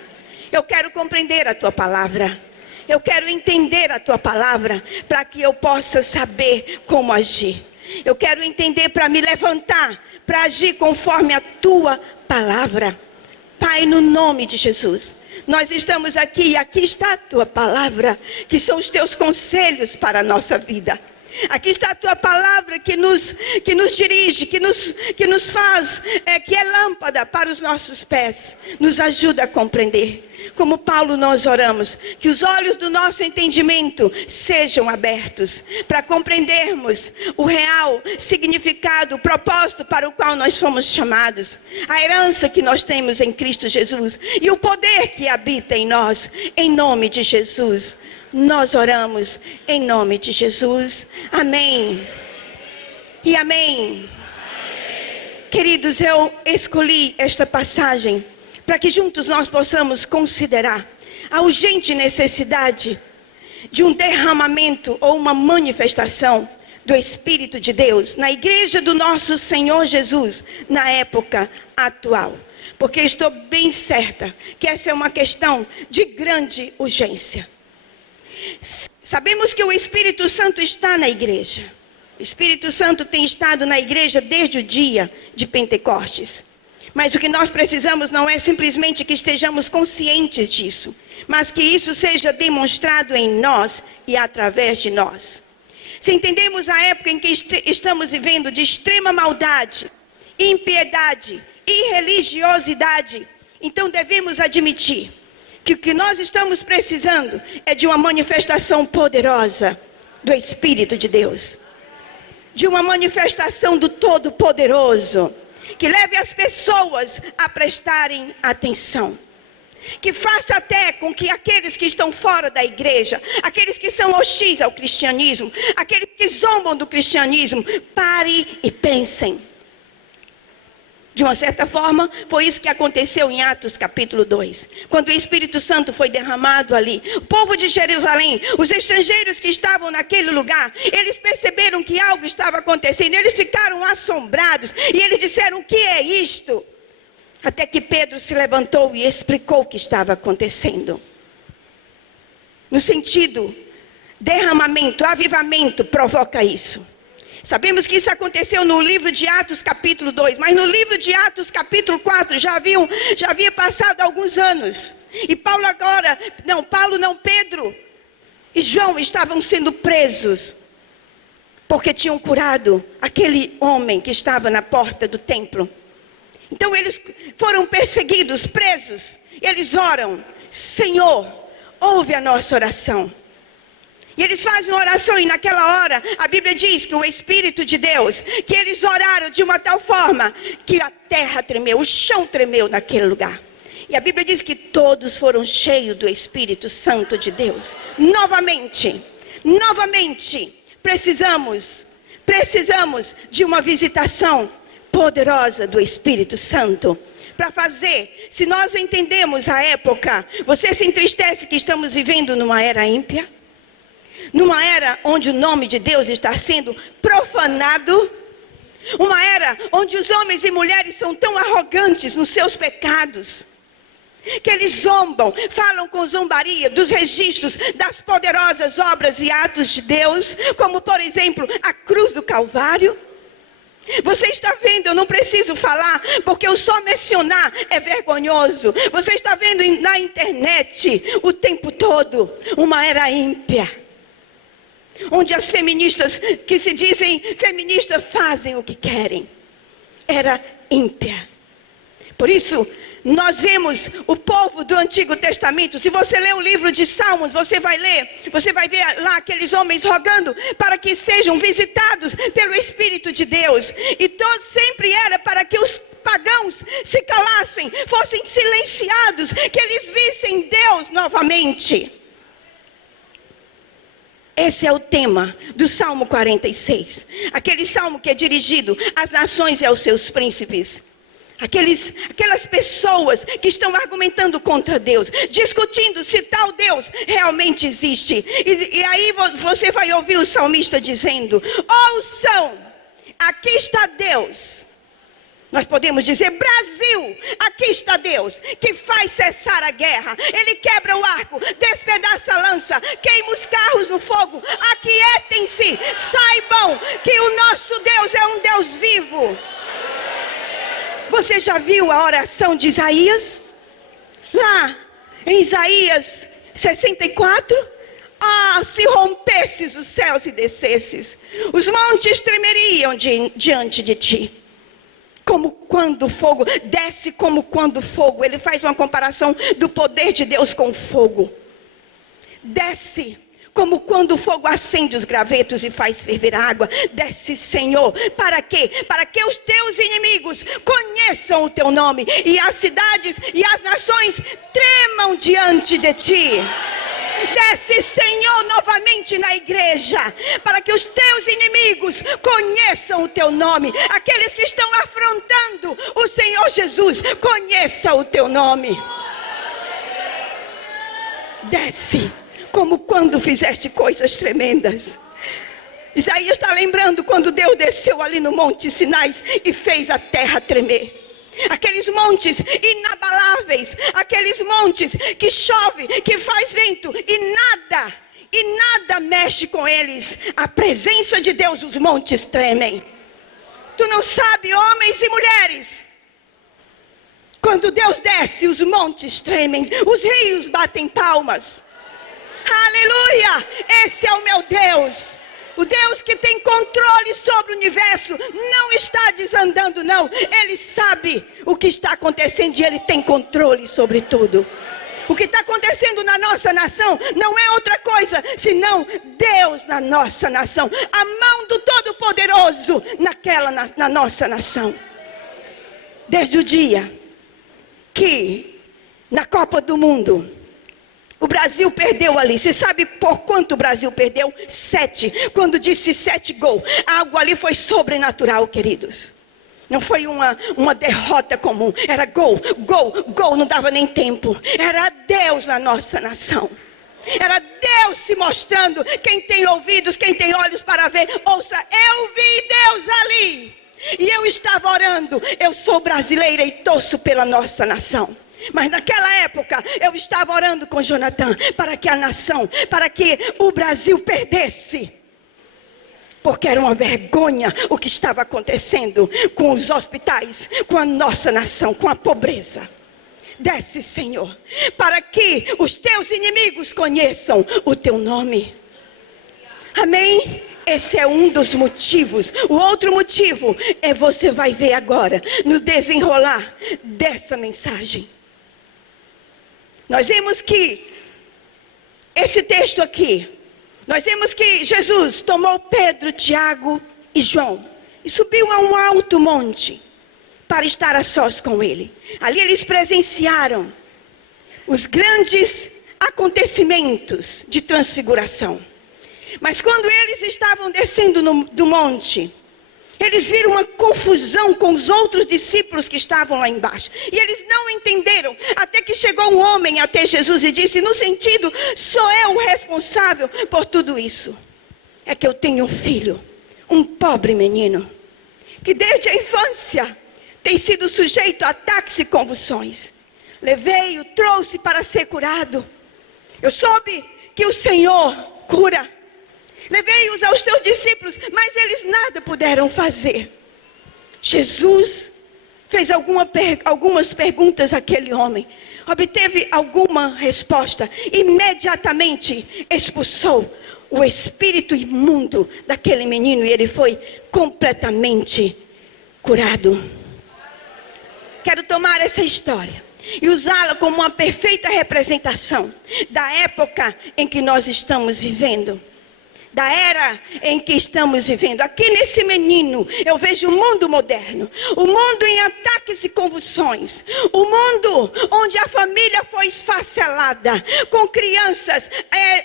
Eu quero compreender a tua palavra. Eu quero entender a tua palavra para que eu possa saber como agir. Eu quero entender para me levantar, para agir conforme a tua palavra. Pai, no nome de Jesus, nós estamos aqui e aqui está a tua palavra, que são os teus conselhos para a nossa vida. Aqui está a tua palavra que nos dirige, que nos faz, que é lâmpada para os nossos pés. Nos ajuda a compreender. Como Paulo nós oramos, que os olhos do nosso entendimento sejam abertos, para compreendermos o real significado, o propósito para o qual nós somos chamados, a herança que nós temos em Cristo Jesus e o poder que habita em nós, em nome de Jesus. Nós oramos em nome de Jesus. Amém. E amém. Queridos, eu escolhi esta passagem para que juntos nós possamos considerar a urgente necessidade de um derramamento ou uma manifestação do Espírito de Deus na igreja do nosso Senhor Jesus na época atual. Porque estou bem certa que essa é uma questão de grande urgência. Sabemos que o Espírito Santo está na igreja. O Espírito Santo tem estado na igreja desde o dia de Pentecostes. Mas o que nós precisamos não é simplesmente que estejamos conscientes disso, mas que isso seja demonstrado em nós e através de nós. Se entendemos a época em que estamos vivendo de extrema maldade, impiedade e religiosidade, então devemos admitir que o que nós estamos precisando é de uma manifestação poderosa do Espírito de Deus. De uma manifestação do Todo-Poderoso, que leve as pessoas a prestarem atenção. Que faça até com que aqueles que estão fora da igreja, aqueles que são hostis ao cristianismo, aqueles que zombam do cristianismo, parem e pensem. De uma certa forma, foi isso que aconteceu em Atos capítulo 2. Quando o Espírito Santo foi derramado ali. O povo de Jerusalém, os estrangeiros que estavam naquele lugar, eles perceberam que algo estava acontecendo. Eles ficaram assombrados e eles disseram: o que é isto? Até que Pedro se levantou e explicou o que estava acontecendo. No sentido, derramamento, avivamento provoca isso. Sabemos que isso aconteceu no livro de Atos capítulo 2, mas no livro de Atos capítulo 4 já havia passado alguns anos. E Pedro e João estavam sendo presos, porque tinham curado aquele homem que estava na porta do templo. Então eles foram perseguidos, presos. Eles oram: Senhor, ouve a nossa oração. E eles fazem uma oração e naquela hora a Bíblia diz que o Espírito de Deus, que eles oraram de uma tal forma que a terra tremeu, o chão tremeu naquele lugar. E a Bíblia diz que todos foram cheios do Espírito Santo de Deus. Novamente, precisamos de uma visitação poderosa do Espírito Santo. Para fazer, se nós entendemos a época, você se entristece que estamos vivendo numa era ímpia? Numa era onde o nome de Deus está sendo profanado. Uma era onde os homens e mulheres são tão arrogantes nos seus pecados, que eles zombam, falam com zombaria dos registros das poderosas obras e atos de Deus, como por exemplo a cruz do Calvário. Você está vendo, eu não preciso falar, porque eu só mencionar é vergonhoso. Você está vendo na internet o tempo todo uma era ímpia, onde as feministas que se dizem feministas fazem o que querem. Era ímpia. Por isso, nós vemos o povo do Antigo Testamento. Se você ler o livro de Salmos, você vai ver lá aqueles homens rogando para que sejam visitados pelo Espírito de Deus. E todo sempre era para que os pagãos se calassem, fossem silenciados, que eles vissem Deus novamente. Esse é o tema do Salmo 46. Aquele salmo que é dirigido às nações e aos seus príncipes. Aquelas pessoas que estão argumentando contra Deus, discutindo se tal Deus realmente existe. E aí você vai ouvir o salmista dizendo: ouçam, aqui está Deus. Nós podemos dizer: Brasil, aqui está Deus, que faz cessar a guerra. Ele quebra o arco, despedaça a lança, queima os carros no fogo. Aquietem-se, saibam que o nosso Deus é um Deus vivo. Você já viu a oração de Isaías? Lá em Isaías 64, Ah, se rompesses os céus e descesses, os montes tremeriam diante de ti. Como quando o fogo, desce como quando o fogo. Ele faz uma comparação do poder de Deus com o fogo. Desce como quando o fogo acende os gravetos e faz ferver a água. Desce, Senhor, para quê? Para que os teus inimigos conheçam o teu nome, e as cidades e as nações tremam diante de ti. Desce, Senhor, novamente na igreja, para que os teus inimigos conheçam o teu nome. Aqueles que estão afrontando o Senhor Jesus, conheçam o teu nome. Desce, como quando fizeste coisas tremendas. Isaías está lembrando quando Deus desceu ali no Monte Sinai e fez a terra tremer. Aqueles montes inabaláveis, aqueles montes que chove, que faz vento e nada mexe com eles. A presença de Deus, os montes tremem. Tu não sabe, homens e mulheres, quando Deus desce, os montes tremem, os rios batem palmas. Aleluia! Esse é o meu Deus. O Deus que tem controle sobre o universo não está desandando, não. Ele sabe o que está acontecendo e Ele tem controle sobre tudo. O que está acontecendo na nossa nação não é outra coisa senão Deus na nossa nação. A mão do Todo-Poderoso na nossa nação. Desde o dia que na Copa do Mundo o Brasil perdeu ali. Você sabe por quanto o Brasil perdeu? 7. Quando disse 7 gols, algo ali foi sobrenatural, queridos. Não foi uma derrota comum. Era gol. Não dava nem tempo. Era Deus na nossa nação. Era Deus se mostrando. Quem tem ouvidos, quem tem olhos para ver, ouça. Eu vi Deus ali. E eu estava orando. Eu sou brasileira e torço pela nossa nação. Mas naquela época eu estava orando com Jonathan para que a nação, para que o Brasil perdesse. Porque era uma vergonha o que estava acontecendo com os hospitais, com a nossa nação, com a pobreza. Desce, Senhor, para que os teus inimigos conheçam o teu nome. Amém? Esse é um dos motivos. O outro motivo é, você vai ver agora no desenrolar dessa mensagem. Nós vemos que esse texto aqui, nós vemos que Jesus tomou Pedro, Tiago e João e subiu a um alto monte para estar a sós com ele. Ali eles presenciaram os grandes acontecimentos de transfiguração. Mas quando eles estavam descendo do monte, eles viram uma confusão com os outros discípulos que estavam lá embaixo. E eles não entenderam, até que chegou um homem até Jesus e disse, no sentido, sou eu o responsável por tudo isso. É que eu tenho um filho, um pobre menino, que desde a infância tem sido sujeito a ataques e convulsões. Levei-o, trouxe para ser curado. Eu soube que o Senhor cura. Levei-os aos teus discípulos, mas eles nada puderam fazer. Jesus fez algumas perguntas àquele homem. Obteve alguma resposta. Imediatamente expulsou o espírito imundo daquele menino e ele foi completamente curado. Quero tomar essa história e usá-la como uma perfeita representação da época em que nós estamos vivendo. Da era em que estamos vivendo. Aqui nesse menino eu vejo o mundo moderno. O mundo em ataques e convulsões. O mundo onde a família foi esfacelada. Com crianças,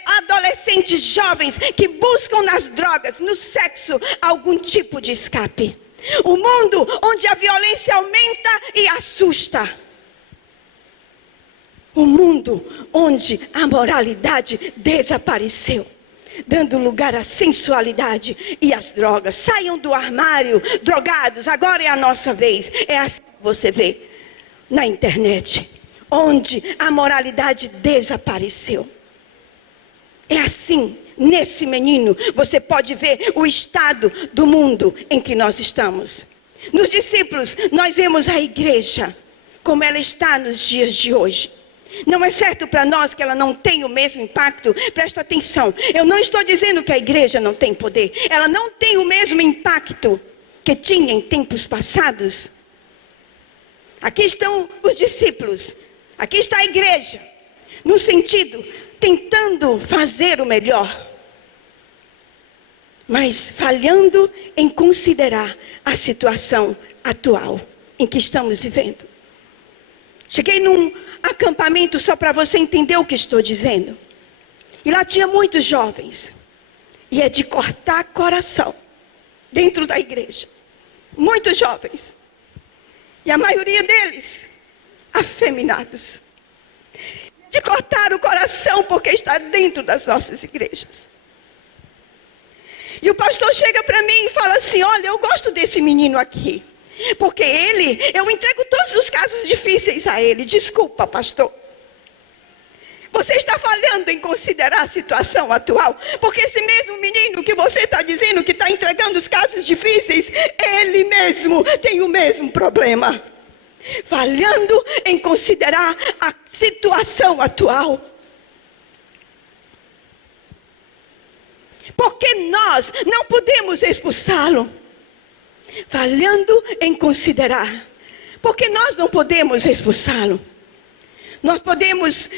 adolescentes, jovens que buscam nas drogas, no sexo, algum tipo de escape. O mundo onde a violência aumenta e assusta. O mundo onde a moralidade desapareceu, dando lugar à sensualidade e às drogas. Saiam do armário, drogados, agora é a nossa vez. É assim que você vê na internet, onde a moralidade desapareceu. É assim, nesse menino, você pode ver o estado do mundo em que nós estamos. Nos discípulos, nós vemos a igreja, como ela está nos dias de hoje. Não é certo para nós que ela não tem o mesmo impacto? Presta atenção, eu não estou dizendo que a igreja não tem poder. Ela não tem o mesmo impacto que tinha em tempos passados. Aqui estão os discípulos, aqui está a igreja, no sentido, tentando fazer o melhor, mas falhando em considerar a situação atual em que estamos vivendo. Cheguei num acampamento só para você entender o que estou dizendo. E lá tinha muitos jovens. E é de cortar coração dentro da igreja. Muitos jovens. E a maioria deles afeminados. De cortar o coração porque está dentro das nossas igrejas. E o pastor chega para mim e fala assim: olha, eu gosto desse menino aqui. Porque eu entrego todos os casos difíceis a ele. Desculpa, pastor. Você está falhando em considerar a situação atual. Porque esse mesmo menino que você está dizendo que está entregando os casos difíceis, ele mesmo tem o mesmo problema. Falhando em considerar a situação atual. Porque nós não podemos expulsá-lo. Falhando em considerar. Porque nós não podemos expulsá-lo. Nós podemos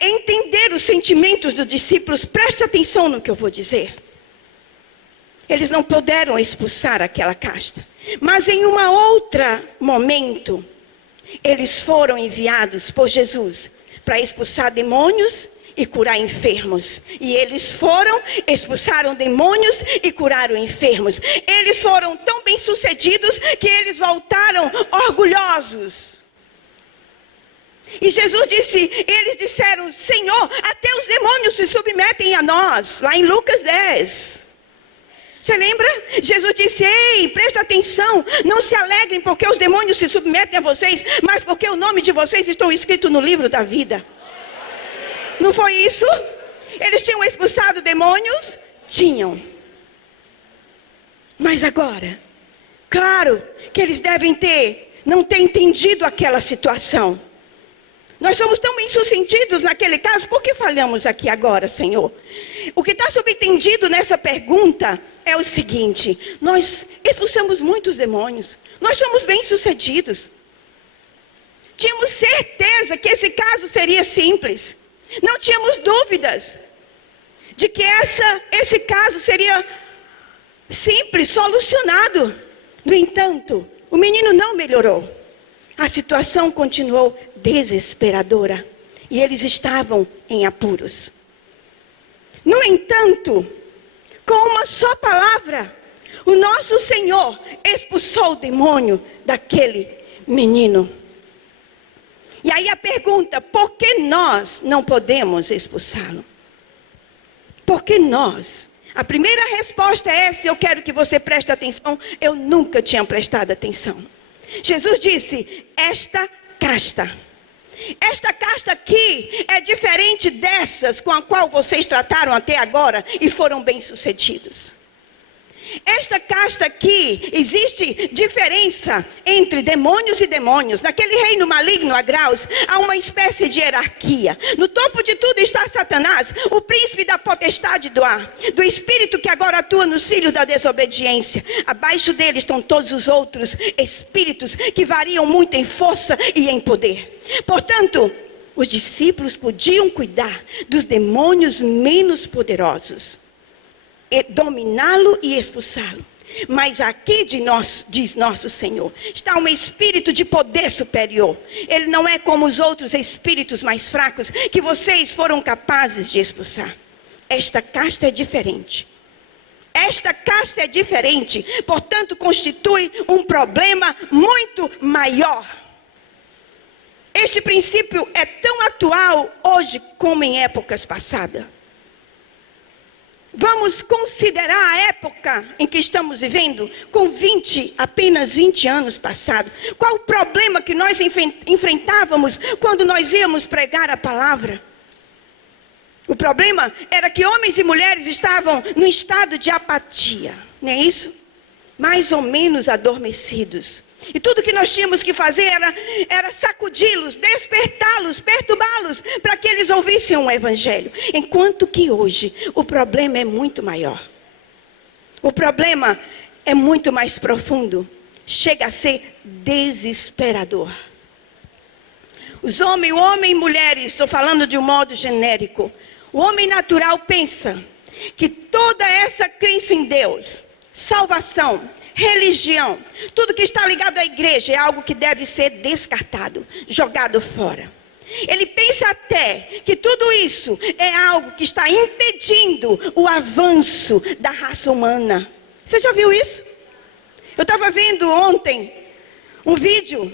entender os sentimentos dos discípulos. Preste atenção no que eu vou dizer. Eles não puderam expulsar aquela casta. Mas em um outro momento, eles foram enviados por Jesus para expulsar demônios e curar enfermos. E eles foram, expulsaram demônios e curaram enfermos. Eles foram tão bem sucedidos que eles voltaram orgulhosos. E Jesus disse, eles disseram: Senhor, até os demônios se submetem a nós. Lá em Lucas 10. Você lembra? Jesus disse: ei, presta atenção, não se alegrem porque os demônios se submetem a vocês, mas porque o nome de vocês está escrito no livro da vida. Não foi isso? Eles tinham expulsado demônios? Tinham. Mas agora, claro que eles devem não ter entendido aquela situação. Nós somos tão bem-sucedidos naquele caso, por que falhamos aqui agora, Senhor? O que está subentendido nessa pergunta é o seguinte: nós expulsamos muitos demônios, nós somos bem-sucedidos. Tínhamos certeza que esse caso seria simples. Não tínhamos dúvidas de que esse caso seria simples, solucionado. No entanto, o menino não melhorou. A situação continuou desesperadora e eles estavam em apuros. No entanto, com uma só palavra, o nosso Senhor expulsou o demônio daquele menino. E aí a pergunta: por que nós não podemos expulsá-lo? Por que nós? A primeira resposta é essa, eu quero que você preste atenção. Eu nunca tinha prestado atenção. Jesus disse: esta casta aqui é diferente dessas com a qual vocês trataram até agora e foram bem-sucedidos. Esta casta aqui, existe diferença entre demônios e demônios. Naquele reino maligno a graus, há uma espécie de hierarquia. No topo de tudo está Satanás, o príncipe da potestade do ar, do espírito que agora atua nos filhos da desobediência. Abaixo dele estão todos os outros espíritos que variam muito em força e em poder. Portanto, os discípulos podiam cuidar dos demônios menos poderosos, dominá-lo e expulsá-lo. Mas aqui diz nosso Senhor, está um espírito de poder superior. Ele não é como os outros espíritos mais fracos que vocês foram capazes de expulsar. Esta casta é diferente. Esta casta é diferente, portanto constitui um problema muito maior. Este princípio é tão atual hoje como em épocas passadas. Vamos considerar a época em que estamos vivendo, com apenas 20 anos passados. Qual o problema que nós enfrentávamos quando nós íamos pregar a palavra? O problema era que homens e mulheres estavam no estado de apatia, não é isso? Mais ou menos adormecidos. E tudo que nós tínhamos que fazer era sacudi-los, despertá-los, perturbá-los, para que eles ouvissem o evangelho. Enquanto que hoje o problema é muito maior. O problema é muito mais profundo. Chega a ser desesperador. O homem e mulheres, estou falando de um modo genérico. O homem natural pensa que toda essa crença em Deus, salvação, religião, tudo que está ligado à igreja é algo que deve ser descartado, jogado fora. Ele pensa até que tudo isso é algo que está impedindo o avanço da raça humana. Você já viu isso? Eu estava vendo ontem um vídeo,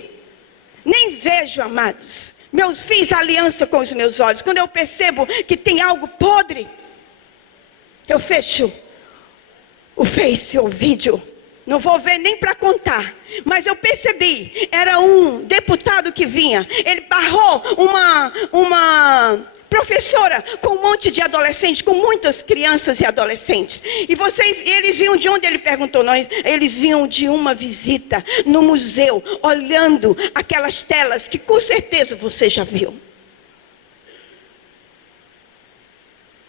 nem vejo, amados. Fiz aliança com os meus olhos. Quando eu percebo que tem algo podre, eu fecho o Face, o vídeo. Não vou ver nem para contar. Mas eu percebi, era um deputado que vinha. Ele barrou uma professora com um monte de adolescentes, com muitas crianças e adolescentes. E eles vinham de onde? Ele perguntou. Eles vinham de uma visita no museu, olhando aquelas telas que com certeza você já viu.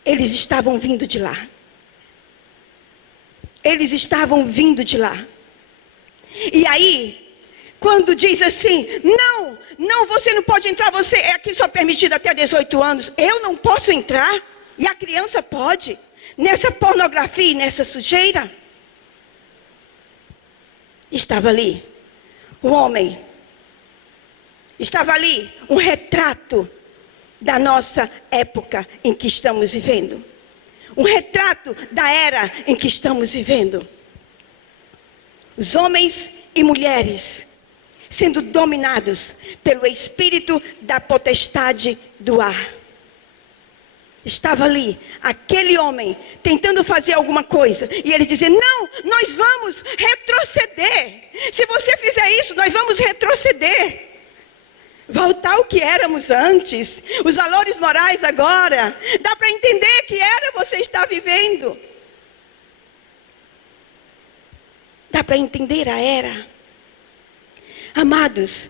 Eles estavam vindo de lá. Eles estavam vindo de lá. E aí, quando diz assim, não, você não pode entrar, você é aqui só permitido até 18 anos. Eu não posso entrar, e a criança pode, nessa pornografia e nessa sujeira. Estava ali o homem, estava ali um retrato da nossa época em que estamos vivendo. Um retrato da era em que estamos vivendo. Os homens e mulheres sendo dominados pelo espírito da potestade do ar. Estava ali, aquele homem, tentando fazer alguma coisa. E ele dizia, não, nós vamos retroceder. Se você fizer isso, nós vamos retroceder. Voltar ao que éramos antes. Os valores morais agora. Dá para entender que era você está vivendo. Dá para entender a era. Amados,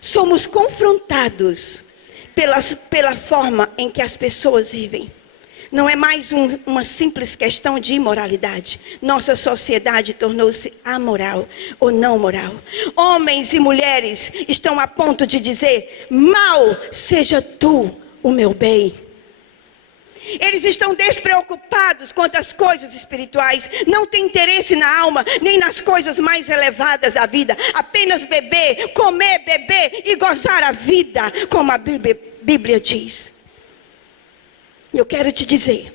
somos confrontados pela forma em que as pessoas vivem. Não é mais uma simples questão de imoralidade. Nossa sociedade tornou-se amoral ou não moral. Homens e mulheres estão a ponto de dizer, mal seja tu o meu bem. Eles estão despreocupados quanto às coisas espirituais. Não têm interesse na alma, nem nas coisas mais elevadas da vida. Apenas beber, comer, beber e gozar a vida, como a Bíblia diz. Eu quero te dizer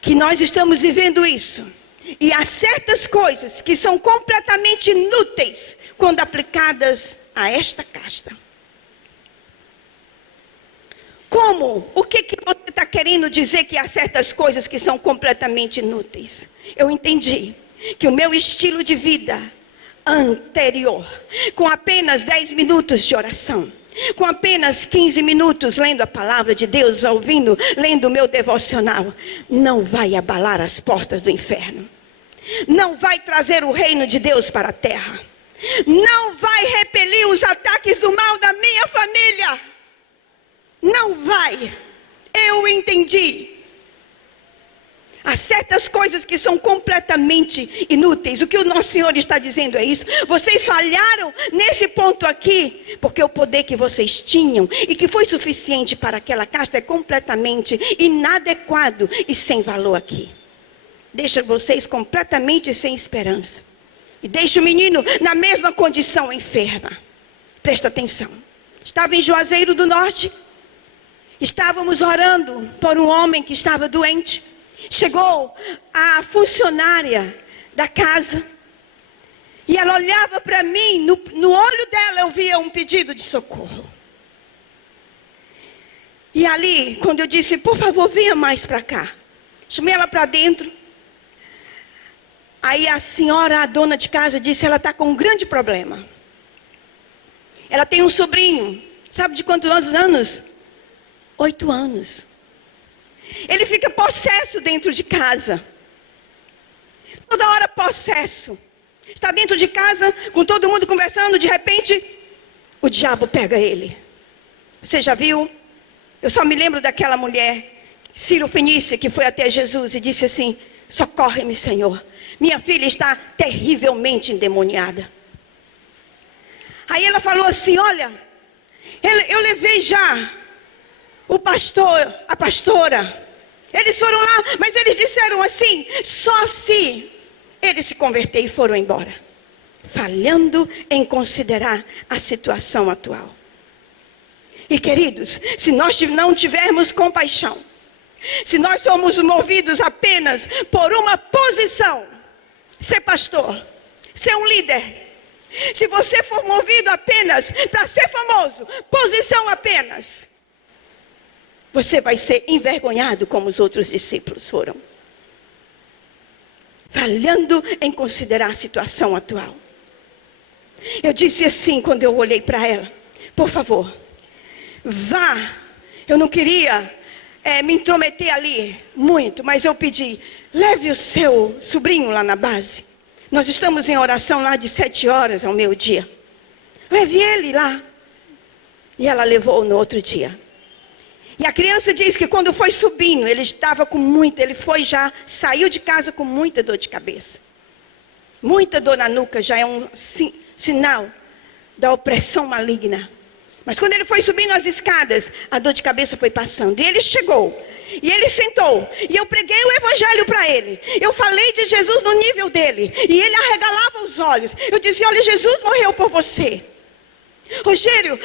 que nós estamos vivendo isso. E há certas coisas que são completamente inúteis quando aplicadas a esta casta. Como? O que você está querendo dizer que há certas coisas que são completamente inúteis? Eu entendi que o meu estilo de vida anterior, com apenas 10 minutos de oração, com apenas 15 minutos lendo a palavra de Deus, lendo o meu devocional, não vai abalar as portas do inferno. Não vai trazer o reino de Deus para a terra. Não vai repelir os ataques do mal da minha família. Não vai. Eu entendi. Há certas coisas que são completamente inúteis. O que o nosso Senhor está dizendo é isso. Vocês falharam nesse ponto aqui, porque o poder que vocês tinham e que foi suficiente para aquela casta é completamente inadequado e sem valor aqui. Deixa vocês completamente sem esperança. E deixa o menino na mesma condição, enferma. Presta atenção. Estava em Juazeiro do Norte. Estávamos orando por um homem que estava doente. Chegou a funcionária da casa. E ela olhava para mim. No olho dela eu via um pedido de socorro. E ali, quando eu disse, por favor, venha mais para cá. Chamei ela para dentro. Aí a senhora, a dona de casa, disse, ela está com um grande problema. Ela tem um sobrinho. Sabe de quantos anos? 8 anos. Ele fica possesso dentro de casa. Toda hora possesso. Está dentro de casa, com todo mundo conversando, de repente, o diabo pega ele. Você já viu? Eu só me lembro daquela mulher, Ciro Fenícia, que foi até Jesus e disse assim: socorre-me, Senhor, minha filha está terrivelmente endemoniada. Aí ela falou assim: olha, eu levei já o pastor, a pastora, eles foram lá, mas eles disseram assim, só se eles se converterem e foram embora, falhando em considerar a situação atual. E queridos, se nós não tivermos compaixão, se nós somos movidos apenas por uma posição, ser pastor, ser um líder, se você for movido apenas para ser famoso, posição apenas, você vai ser envergonhado como os outros discípulos foram, falhando em considerar a situação atual. Eu disse assim quando eu olhei para ela: por favor, vá. Eu não queria me intrometer ali muito, mas eu pedi: leve o seu sobrinho lá na base. Nós estamos em oração lá de 7 horas ao meio-dia. Leve ele lá. E ela levou no outro dia. E a criança diz que quando foi subindo, ele estava com muita, saiu de casa com muita dor de cabeça. Muita dor na nuca, já é um sinal da opressão maligna. Mas quando ele foi subindo as escadas, a dor de cabeça foi passando. E ele chegou, e ele sentou, e eu preguei o evangelho para ele. Eu falei de Jesus no nível dele, e ele arregalava os olhos. Eu disse: olha, Jesus morreu por você. Rogério,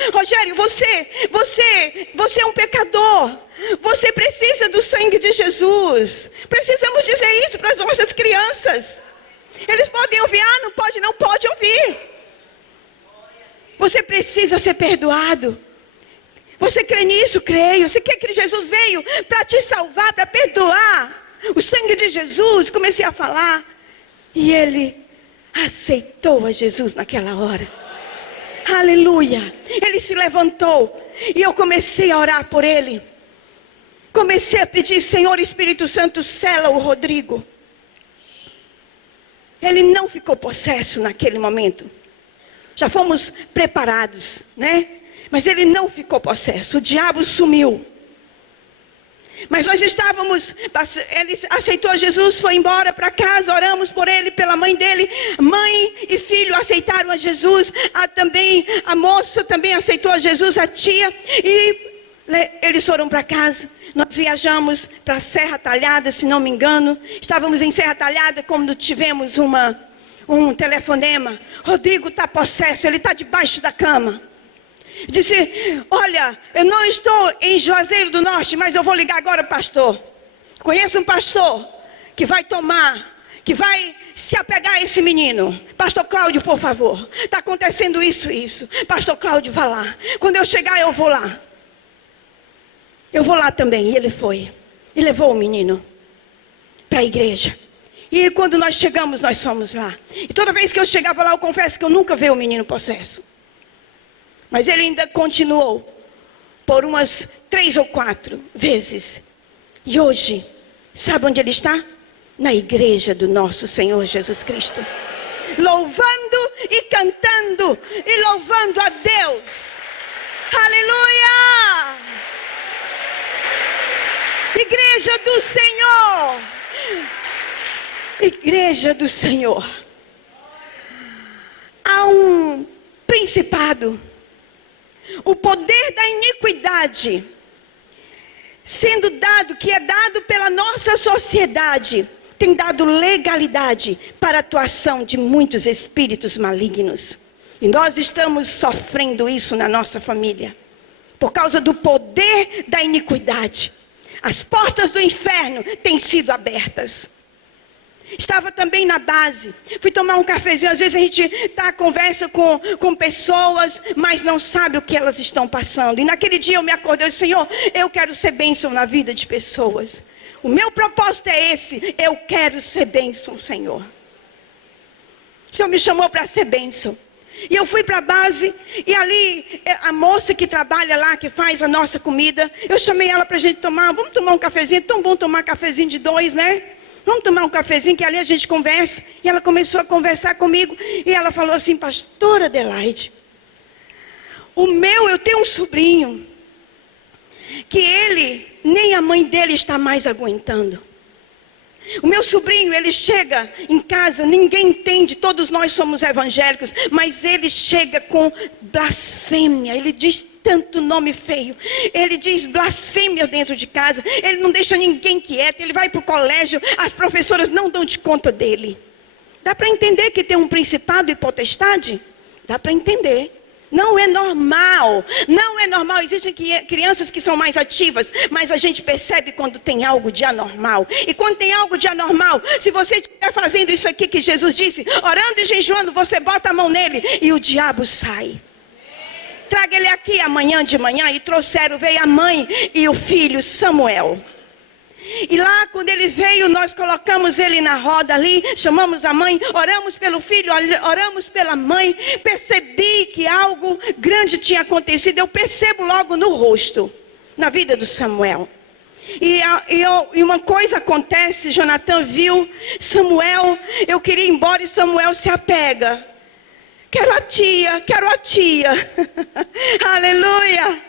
você é um pecador. Você precisa do sangue de Jesus. Precisamos dizer isso para as nossas crianças. Eles podem ouvir, não pode ouvir. Você precisa ser perdoado. Você crê nisso? Creio. Você quer que Jesus veio para te salvar, para perdoar? O sangue de Jesus. Comecei a falar. E ele aceitou a Jesus naquela hora. Aleluia. Ele se levantou. E eu comecei a orar por ele. Comecei a pedir: Senhor Espírito Santo, sela o Rodrigo. Ele não ficou possesso naquele momento. Já fomos preparados, né? Mas ele não ficou possesso. O diabo sumiu. Mas nós estávamos, ele aceitou Jesus, foi embora para casa, oramos por ele, pela mãe dele. Mãe e filho aceitaram a Jesus. A moça também aceitou a Jesus, a tia. E eles foram para casa. Nós viajamos para Serra Talhada, se não me engano. Estávamos em Serra Talhada quando tivemos um telefonema: Rodrigo está possesso, ele está debaixo da cama. Disse: olha, eu não estou em Juazeiro do Norte, mas eu vou ligar agora, pastor. Conheço um pastor que vai se apegar a esse menino. Pastor Cláudio, por favor, está acontecendo isso. Pastor Cláudio, vá lá. Quando eu chegar, eu vou lá. Eu vou lá também. E ele foi. E levou o menino para a igreja. E quando nós chegamos, nós fomos lá. E toda vez que eu chegava lá, eu confesso que eu nunca vi o menino possesso. Mas ele ainda continuou por umas 3 ou 4 vezes. E hoje, sabe onde ele está? Na igreja do nosso Senhor Jesus Cristo. Louvando e cantando e louvando a Deus. Aleluia! Igreja do Senhor. Igreja do Senhor. Há um principado. O poder da iniquidade sendo dado, que é dado pela nossa sociedade, tem dado legalidade para a atuação de muitos espíritos malignos. E nós estamos sofrendo isso na nossa família. Por causa do poder da iniquidade. As portas do inferno têm sido abertas. Estava também na base. Fui tomar um cafezinho. Às vezes a gente conversa com pessoas, mas não sabe o que elas estão passando. E naquele dia eu me acordei: Senhor, eu quero ser bênção na vida de pessoas. O meu propósito é esse. Eu quero ser bênção, Senhor. O Senhor me chamou para ser bênção. E eu fui para a base. E ali a moça que trabalha lá, que faz a nossa comida, eu chamei ela para a gente tomar. Vamos tomar um cafezinho. É tão bom tomar cafezinho de 2, né? vamos tomar um cafezinho que ali a gente conversa. E ela começou a conversar comigo. E ela falou assim, pastora Adelaide, eu tenho um sobrinho, que ele, nem a mãe dele está mais aguentando. O meu sobrinho, ele chega em casa, ninguém entende, todos nós somos evangélicos, mas ele chega com blasfêmia, ele diz tanto nome feio, ele diz blasfêmia dentro de casa, ele não deixa ninguém quieto, ele vai para o colégio, as professoras não dão de conta dele. Dá para entender que tem um principado e potestade? Dá para entender. Não é normal, não é normal. Existem crianças que são mais ativas, mas a gente percebe quando tem algo de anormal. E quando tem algo de anormal, se você estiver fazendo isso aqui que Jesus disse, orando e jejuando, você bota a mão nele e o diabo sai. Traga ele aqui amanhã de manhã. E trouxeram, veio a mãe e o filho Samuel. E lá quando ele veio, nós colocamos ele na roda ali, chamamos a mãe, oramos pelo filho, oramos pela mãe. Percebi que algo grande tinha acontecido, eu percebo logo no rosto, na vida do Samuel. E uma coisa acontece, Jonathan viu Samuel, eu queria ir embora e Samuel se apega. Quero a tia. Aleluia.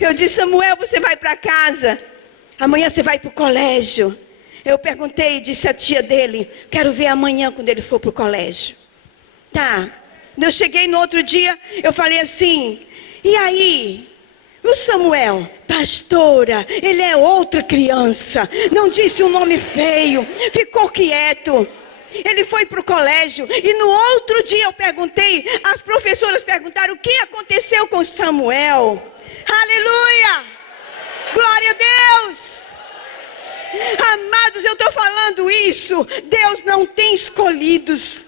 Eu disse, Samuel, você vai para casa. Amanhã você vai para o colégio. Eu perguntei, disse a tia dele, quero ver amanhã quando ele for para o colégio. Tá. Eu cheguei no outro dia, eu falei assim, e aí? O Samuel, pastora, ele é outra criança. Não disse um nome feio, ficou quieto. Ele foi para o colégio e no outro dia eu perguntei, as professoras perguntaram o que aconteceu com Samuel. Aleluia! Glória a Deus! Amados, eu estou falando isso. Deus não tem escolhidos.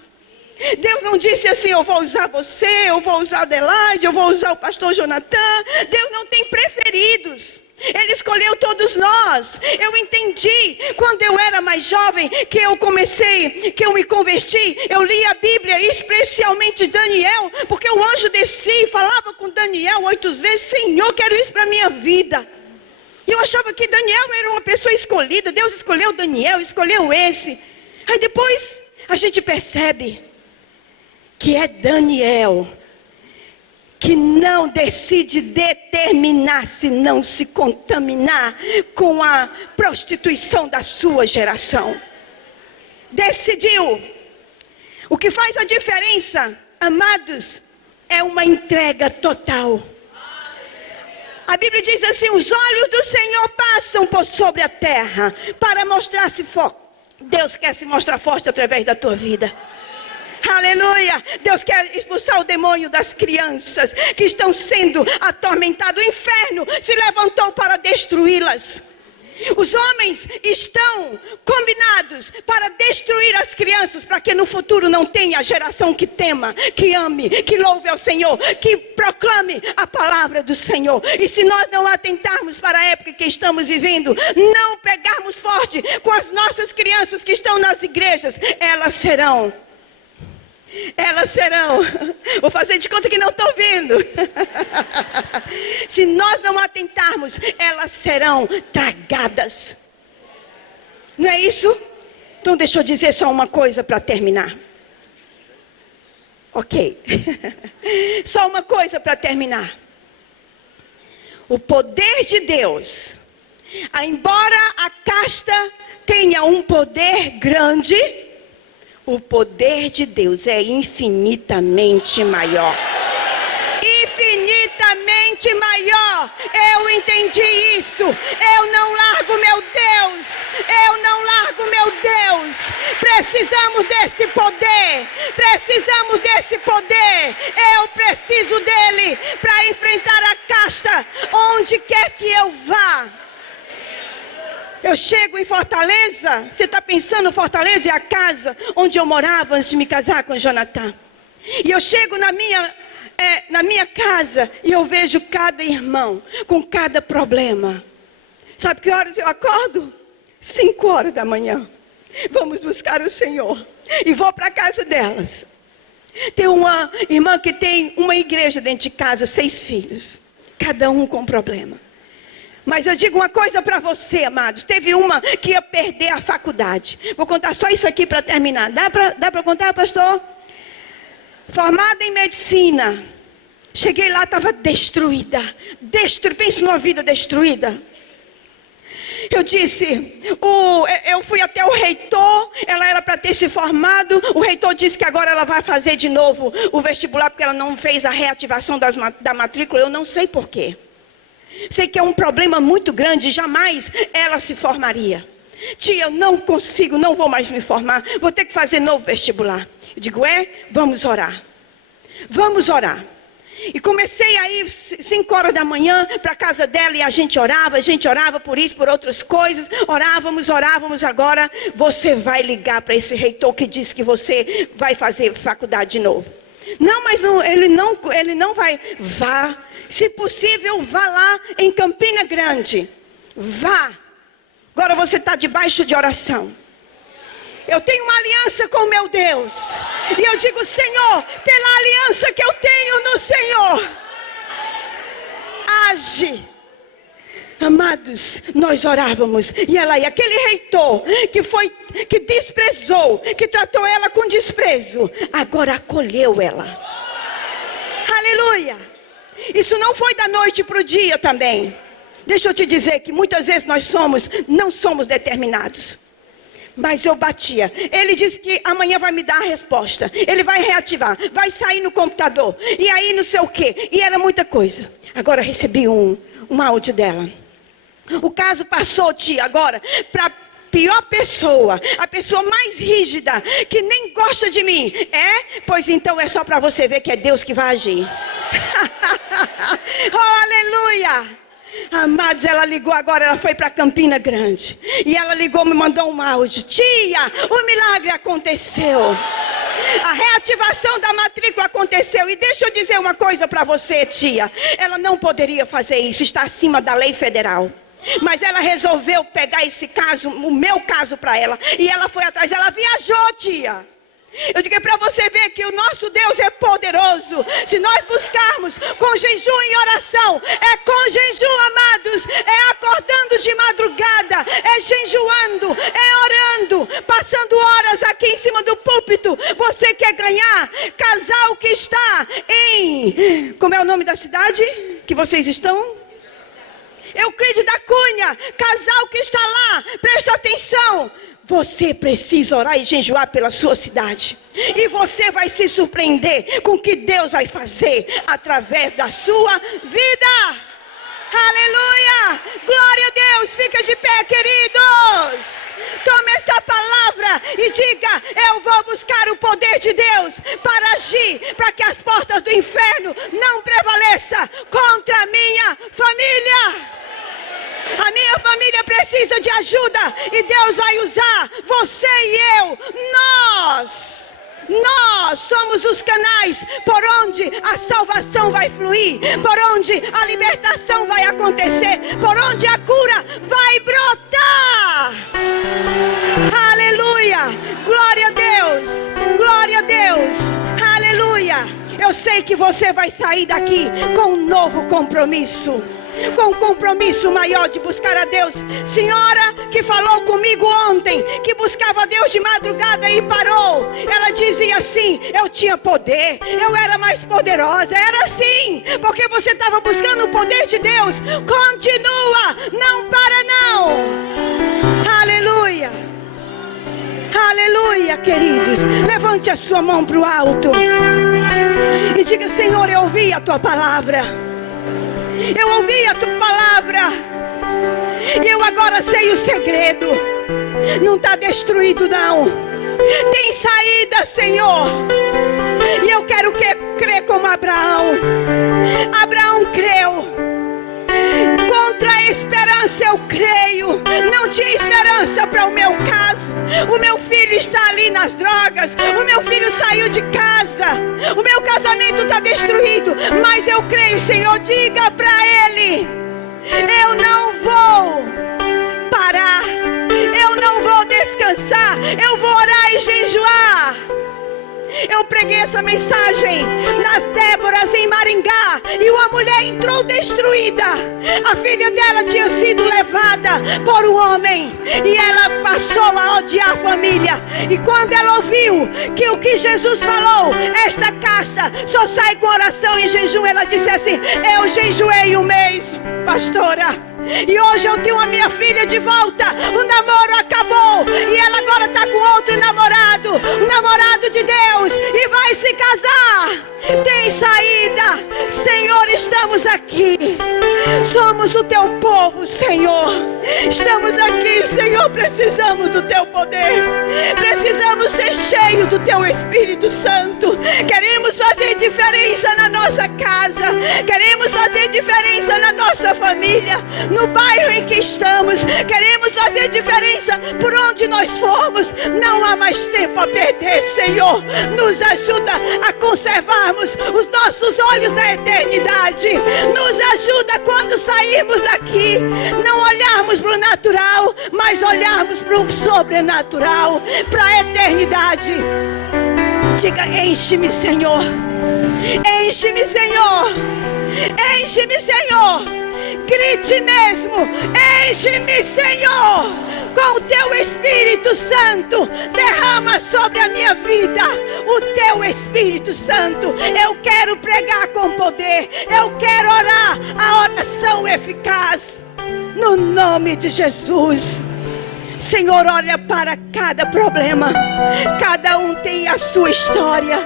Deus não disse assim, eu vou usar você, eu vou usar a Adelaide, eu vou usar o pastor Jonathan. Deus não tem preferidos. Ele escolheu todos nós. Eu entendi quando eu era mais jovem, que eu me converti. Eu li a Bíblia, especialmente Daniel, porque o anjo descia e falava com Daniel 8 vezes, Senhor, quero isso para a minha vida. E eu achava que Daniel era uma pessoa escolhida. Deus escolheu Daniel, escolheu esse. Aí depois a gente percebe que é Daniel que não decide determinar, se não se contaminar com a prostituição da sua geração. Decidiu. O que faz a diferença, amados, é uma entrega total. A Bíblia diz assim, os olhos do Senhor passam por sobre a terra para mostrar-se forte. Deus quer se mostrar forte através da tua vida. Aleluia. Deus quer expulsar o demônio das crianças que estão sendo atormentadas. O inferno se levantou para destruí-las. Os homens estão combinados para destruir as crianças, para que no futuro não tenha geração que tema, que ame, que louve ao Senhor, que proclame a palavra do Senhor. E se nós não atentarmos para a época que estamos vivendo, não pegarmos forte com as nossas crianças que estão nas igrejas, elas serão, vou fazer de conta que não estou vendo. Se nós não atentarmos, elas serão tragadas. Não é isso? Então deixa eu dizer só uma coisa para terminar. Ok. Só uma coisa para terminar. O poder de Deus, embora a casta tenha um poder grande, o poder de Deus é infinitamente maior. Infinitamente maior. Eu entendi isso. Eu não largo meu Deus. Eu não largo meu Deus. Precisamos desse poder. Precisamos desse poder. Eu preciso dele para enfrentar a casta onde quer que eu vá. Eu chego em Fortaleza. Você está pensando, Fortaleza é a casa onde eu morava antes de me casar com o Jonathan. E eu chego na minha casa e eu vejo cada irmão com cada problema. Sabe que horas eu acordo? 5 horas da manhã. Vamos buscar o Senhor. E vou para a casa delas. Tem uma irmã que tem uma igreja dentro de casa, 6 filhos. Cada um com problema. Mas eu digo uma coisa para você, amados. Teve uma que ia perder a faculdade. Vou contar só isso aqui para terminar. Dá para contar, pastor? Formada em medicina. Cheguei lá, estava destruída. Pense numa vida destruída. Eu disse, eu fui até o reitor, ela era para ter se formado. O reitor disse que agora ela vai fazer de novo o vestibular, porque ela não fez a reativação da matrícula. Eu não sei porquê. Sei que é um problema muito grande, jamais ela se formaria. Tia, eu não consigo, não vou mais me formar, vou ter que fazer novo vestibular. Eu digo, vamos orar. Vamos orar. E comecei a ir 5 horas da manhã para a casa dela e a gente orava por isso, por outras coisas. Orávamos. Agora você vai ligar para esse reitor que disse que você vai fazer faculdade de novo. Não, mas não, ele não vai. Vá. Se possível, vá lá em Campina Grande. Vá. Agora você está debaixo de oração. Eu tenho uma aliança com meu Deus. E eu digo, Senhor, pela aliança que eu tenho no Senhor, age. Amados, nós orávamos. E aquele reitor que desprezou, que tratou ela com desprezo, agora acolheu ela. Aleluia. Isso não foi da noite para o dia também. Deixa eu te dizer que muitas vezes nós não somos determinados. Mas eu batia. Ele disse que amanhã vai me dar a resposta. Ele vai reativar, vai sair no computador. E aí não sei o quê. E era muita coisa. Agora recebi um áudio dela. O caso passou, tia, agora para pior pessoa, a pessoa mais rígida, que nem gosta de mim. Pois então é só para você ver que é Deus que vai agir. Oh, aleluia. Amados, ela ligou agora, ela foi para Campina Grande. E ela ligou, me mandou um áudio. Tia, o milagre aconteceu. A reativação da matrícula aconteceu. E deixa eu dizer uma coisa para você, tia. Ela não poderia fazer isso, está acima da lei federal. Mas ela resolveu pegar esse caso, o meu caso para ela. E ela foi atrás, ela viajou, tia. Eu digo para você ver que o nosso Deus é poderoso. Se nós buscarmos com jejum e oração, é com jejum, amados, é acordando de madrugada, é jejuando, é orando, passando horas aqui em cima do púlpito. Você quer ganhar? Casal que está em... Como é o nome da cidade que vocês estão? Euclides da Cunha. Casal que está lá, presta atenção. Você precisa orar e jejuar pela sua cidade. E você vai se surpreender com o que Deus vai fazer através da sua vida. Aleluia! Glória a Deus! Fica de pé, queridos! Tome essa palavra e diga: eu vou buscar o poder de Deus para agir, para que as portas do inferno não prevaleçam contra a minha família. A minha família precisa de ajuda e Deus vai usar você e eu. Nós somos os canais por onde a salvação vai fluir, por onde a libertação vai acontecer, por onde a cura vai brotar. Aleluia! Glória a Deus! Glória a Deus! Aleluia! Eu sei que você vai sair daqui com um novo compromisso. Com um compromisso maior de buscar a Deus. Senhora que falou comigo ontem, que buscava a Deus de madrugada e parou. Ela dizia assim: eu tinha poder, eu era mais poderosa. Era assim, porque você estava buscando o poder de Deus. Continua, não para não. Aleluia. Aleluia, queridos. Levante a sua mão para o alto e diga: Senhor, eu ouvi a tua palavra. Eu ouvi a tua palavra. E eu agora sei o segredo. Não está destruído não. Tem saída, Senhor. E eu quero crer como Abraão. Abraão creu. Contra a esperança eu creio. Não tinha esperança para o meu caso. O meu filho está ali nas drogas. O meu filho saiu de casa. O meu casamento está destruído. Mas eu creio, Senhor. Diga para ele: eu não vou parar. Eu não vou descansar. Eu vou orar e jejuar. Eu preguei essa mensagem nas Déboras em Maringá. E uma mulher entrou dentro destruída. A filha dela tinha sido levada por um homem e ela passou a odiar a família. E quando ela ouviu que o que Jesus falou, esta casta só sai com oração e jejum, ela disse assim: eu jejuei um mês, pastora, e hoje eu tenho a minha filha de volta. O namoro acabou e ela agora está com outro namorado, o namorado de Deus, e vai se casar. Tem saída, Senhor, estamos aqui. Somos o teu povo, Senhor. Estamos aqui, Senhor, precisamos do teu poder. Precisamos ser cheios do teu Espírito Santo. Queremos fazer diferença na nossa casa. Queremos fazer diferença na nossa família, no bairro em que estamos. Queremos fazer diferença por onde nós formos. Não há mais tempo a perder, Senhor. Nos ajuda a conservarmos os nossos olhos na eternidade. Nos ajuda quando sairmos daqui, não olharmos para o natural, mas olharmos para o sobrenatural, para a eternidade. Diga: enche-me, Senhor. Enche-me, Senhor. Enche-me, Senhor. Grite mesmo: enche-me, Senhor, com o teu Espírito Santo. Derrama sobre a minha vida o teu Espírito Santo. Eu quero pregar com poder. Eu quero orar a oração eficaz, no nome de Jesus. Senhor, olha para cada problema. Cada um tem a sua história.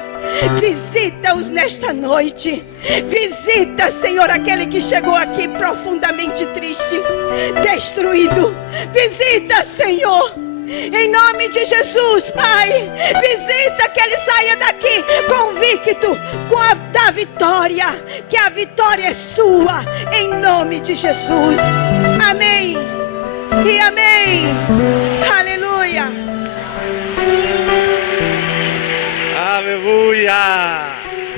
Visita-os nesta noite. Visita, Senhor, aquele que chegou aqui profundamente triste, destruído. Visita, Senhor, em nome de Jesus, Pai. Visita que ele saia daqui convicto da vitória, que a vitória é sua, em nome de Jesus. Amém e amém. Aleluia. Aleluia.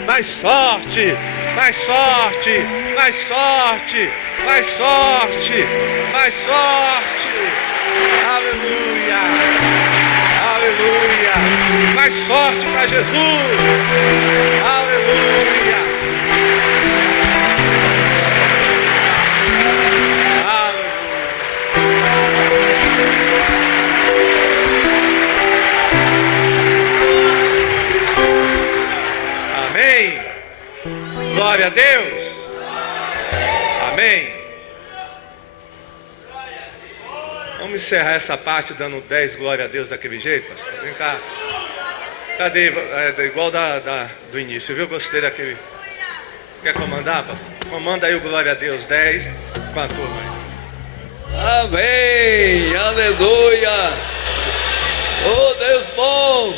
Mais forte, mais forte, mais forte, mais forte, mais forte. Aleluia. Aleluia. Mais forte para Jesus. Aleluia. Amém. Glória a Deus. Amém. Vamos encerrar essa parte dando 10 glória a Deus daquele jeito, pastor? Vem cá. Cadê? É igual do início, viu? Gostei daquele. Quer comandar, pastor? Comanda aí o glória a Deus 10 com a turma aí. Amém. Aleluia. Oh, Deus bom.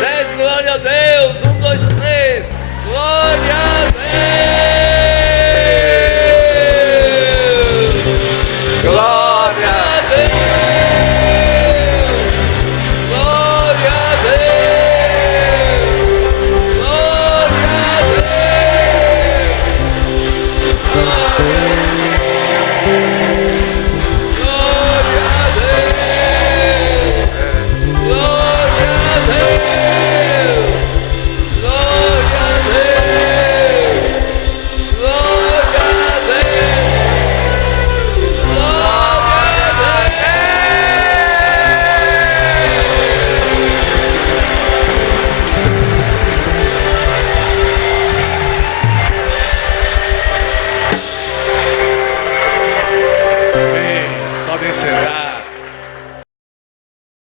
10 glória a Deus.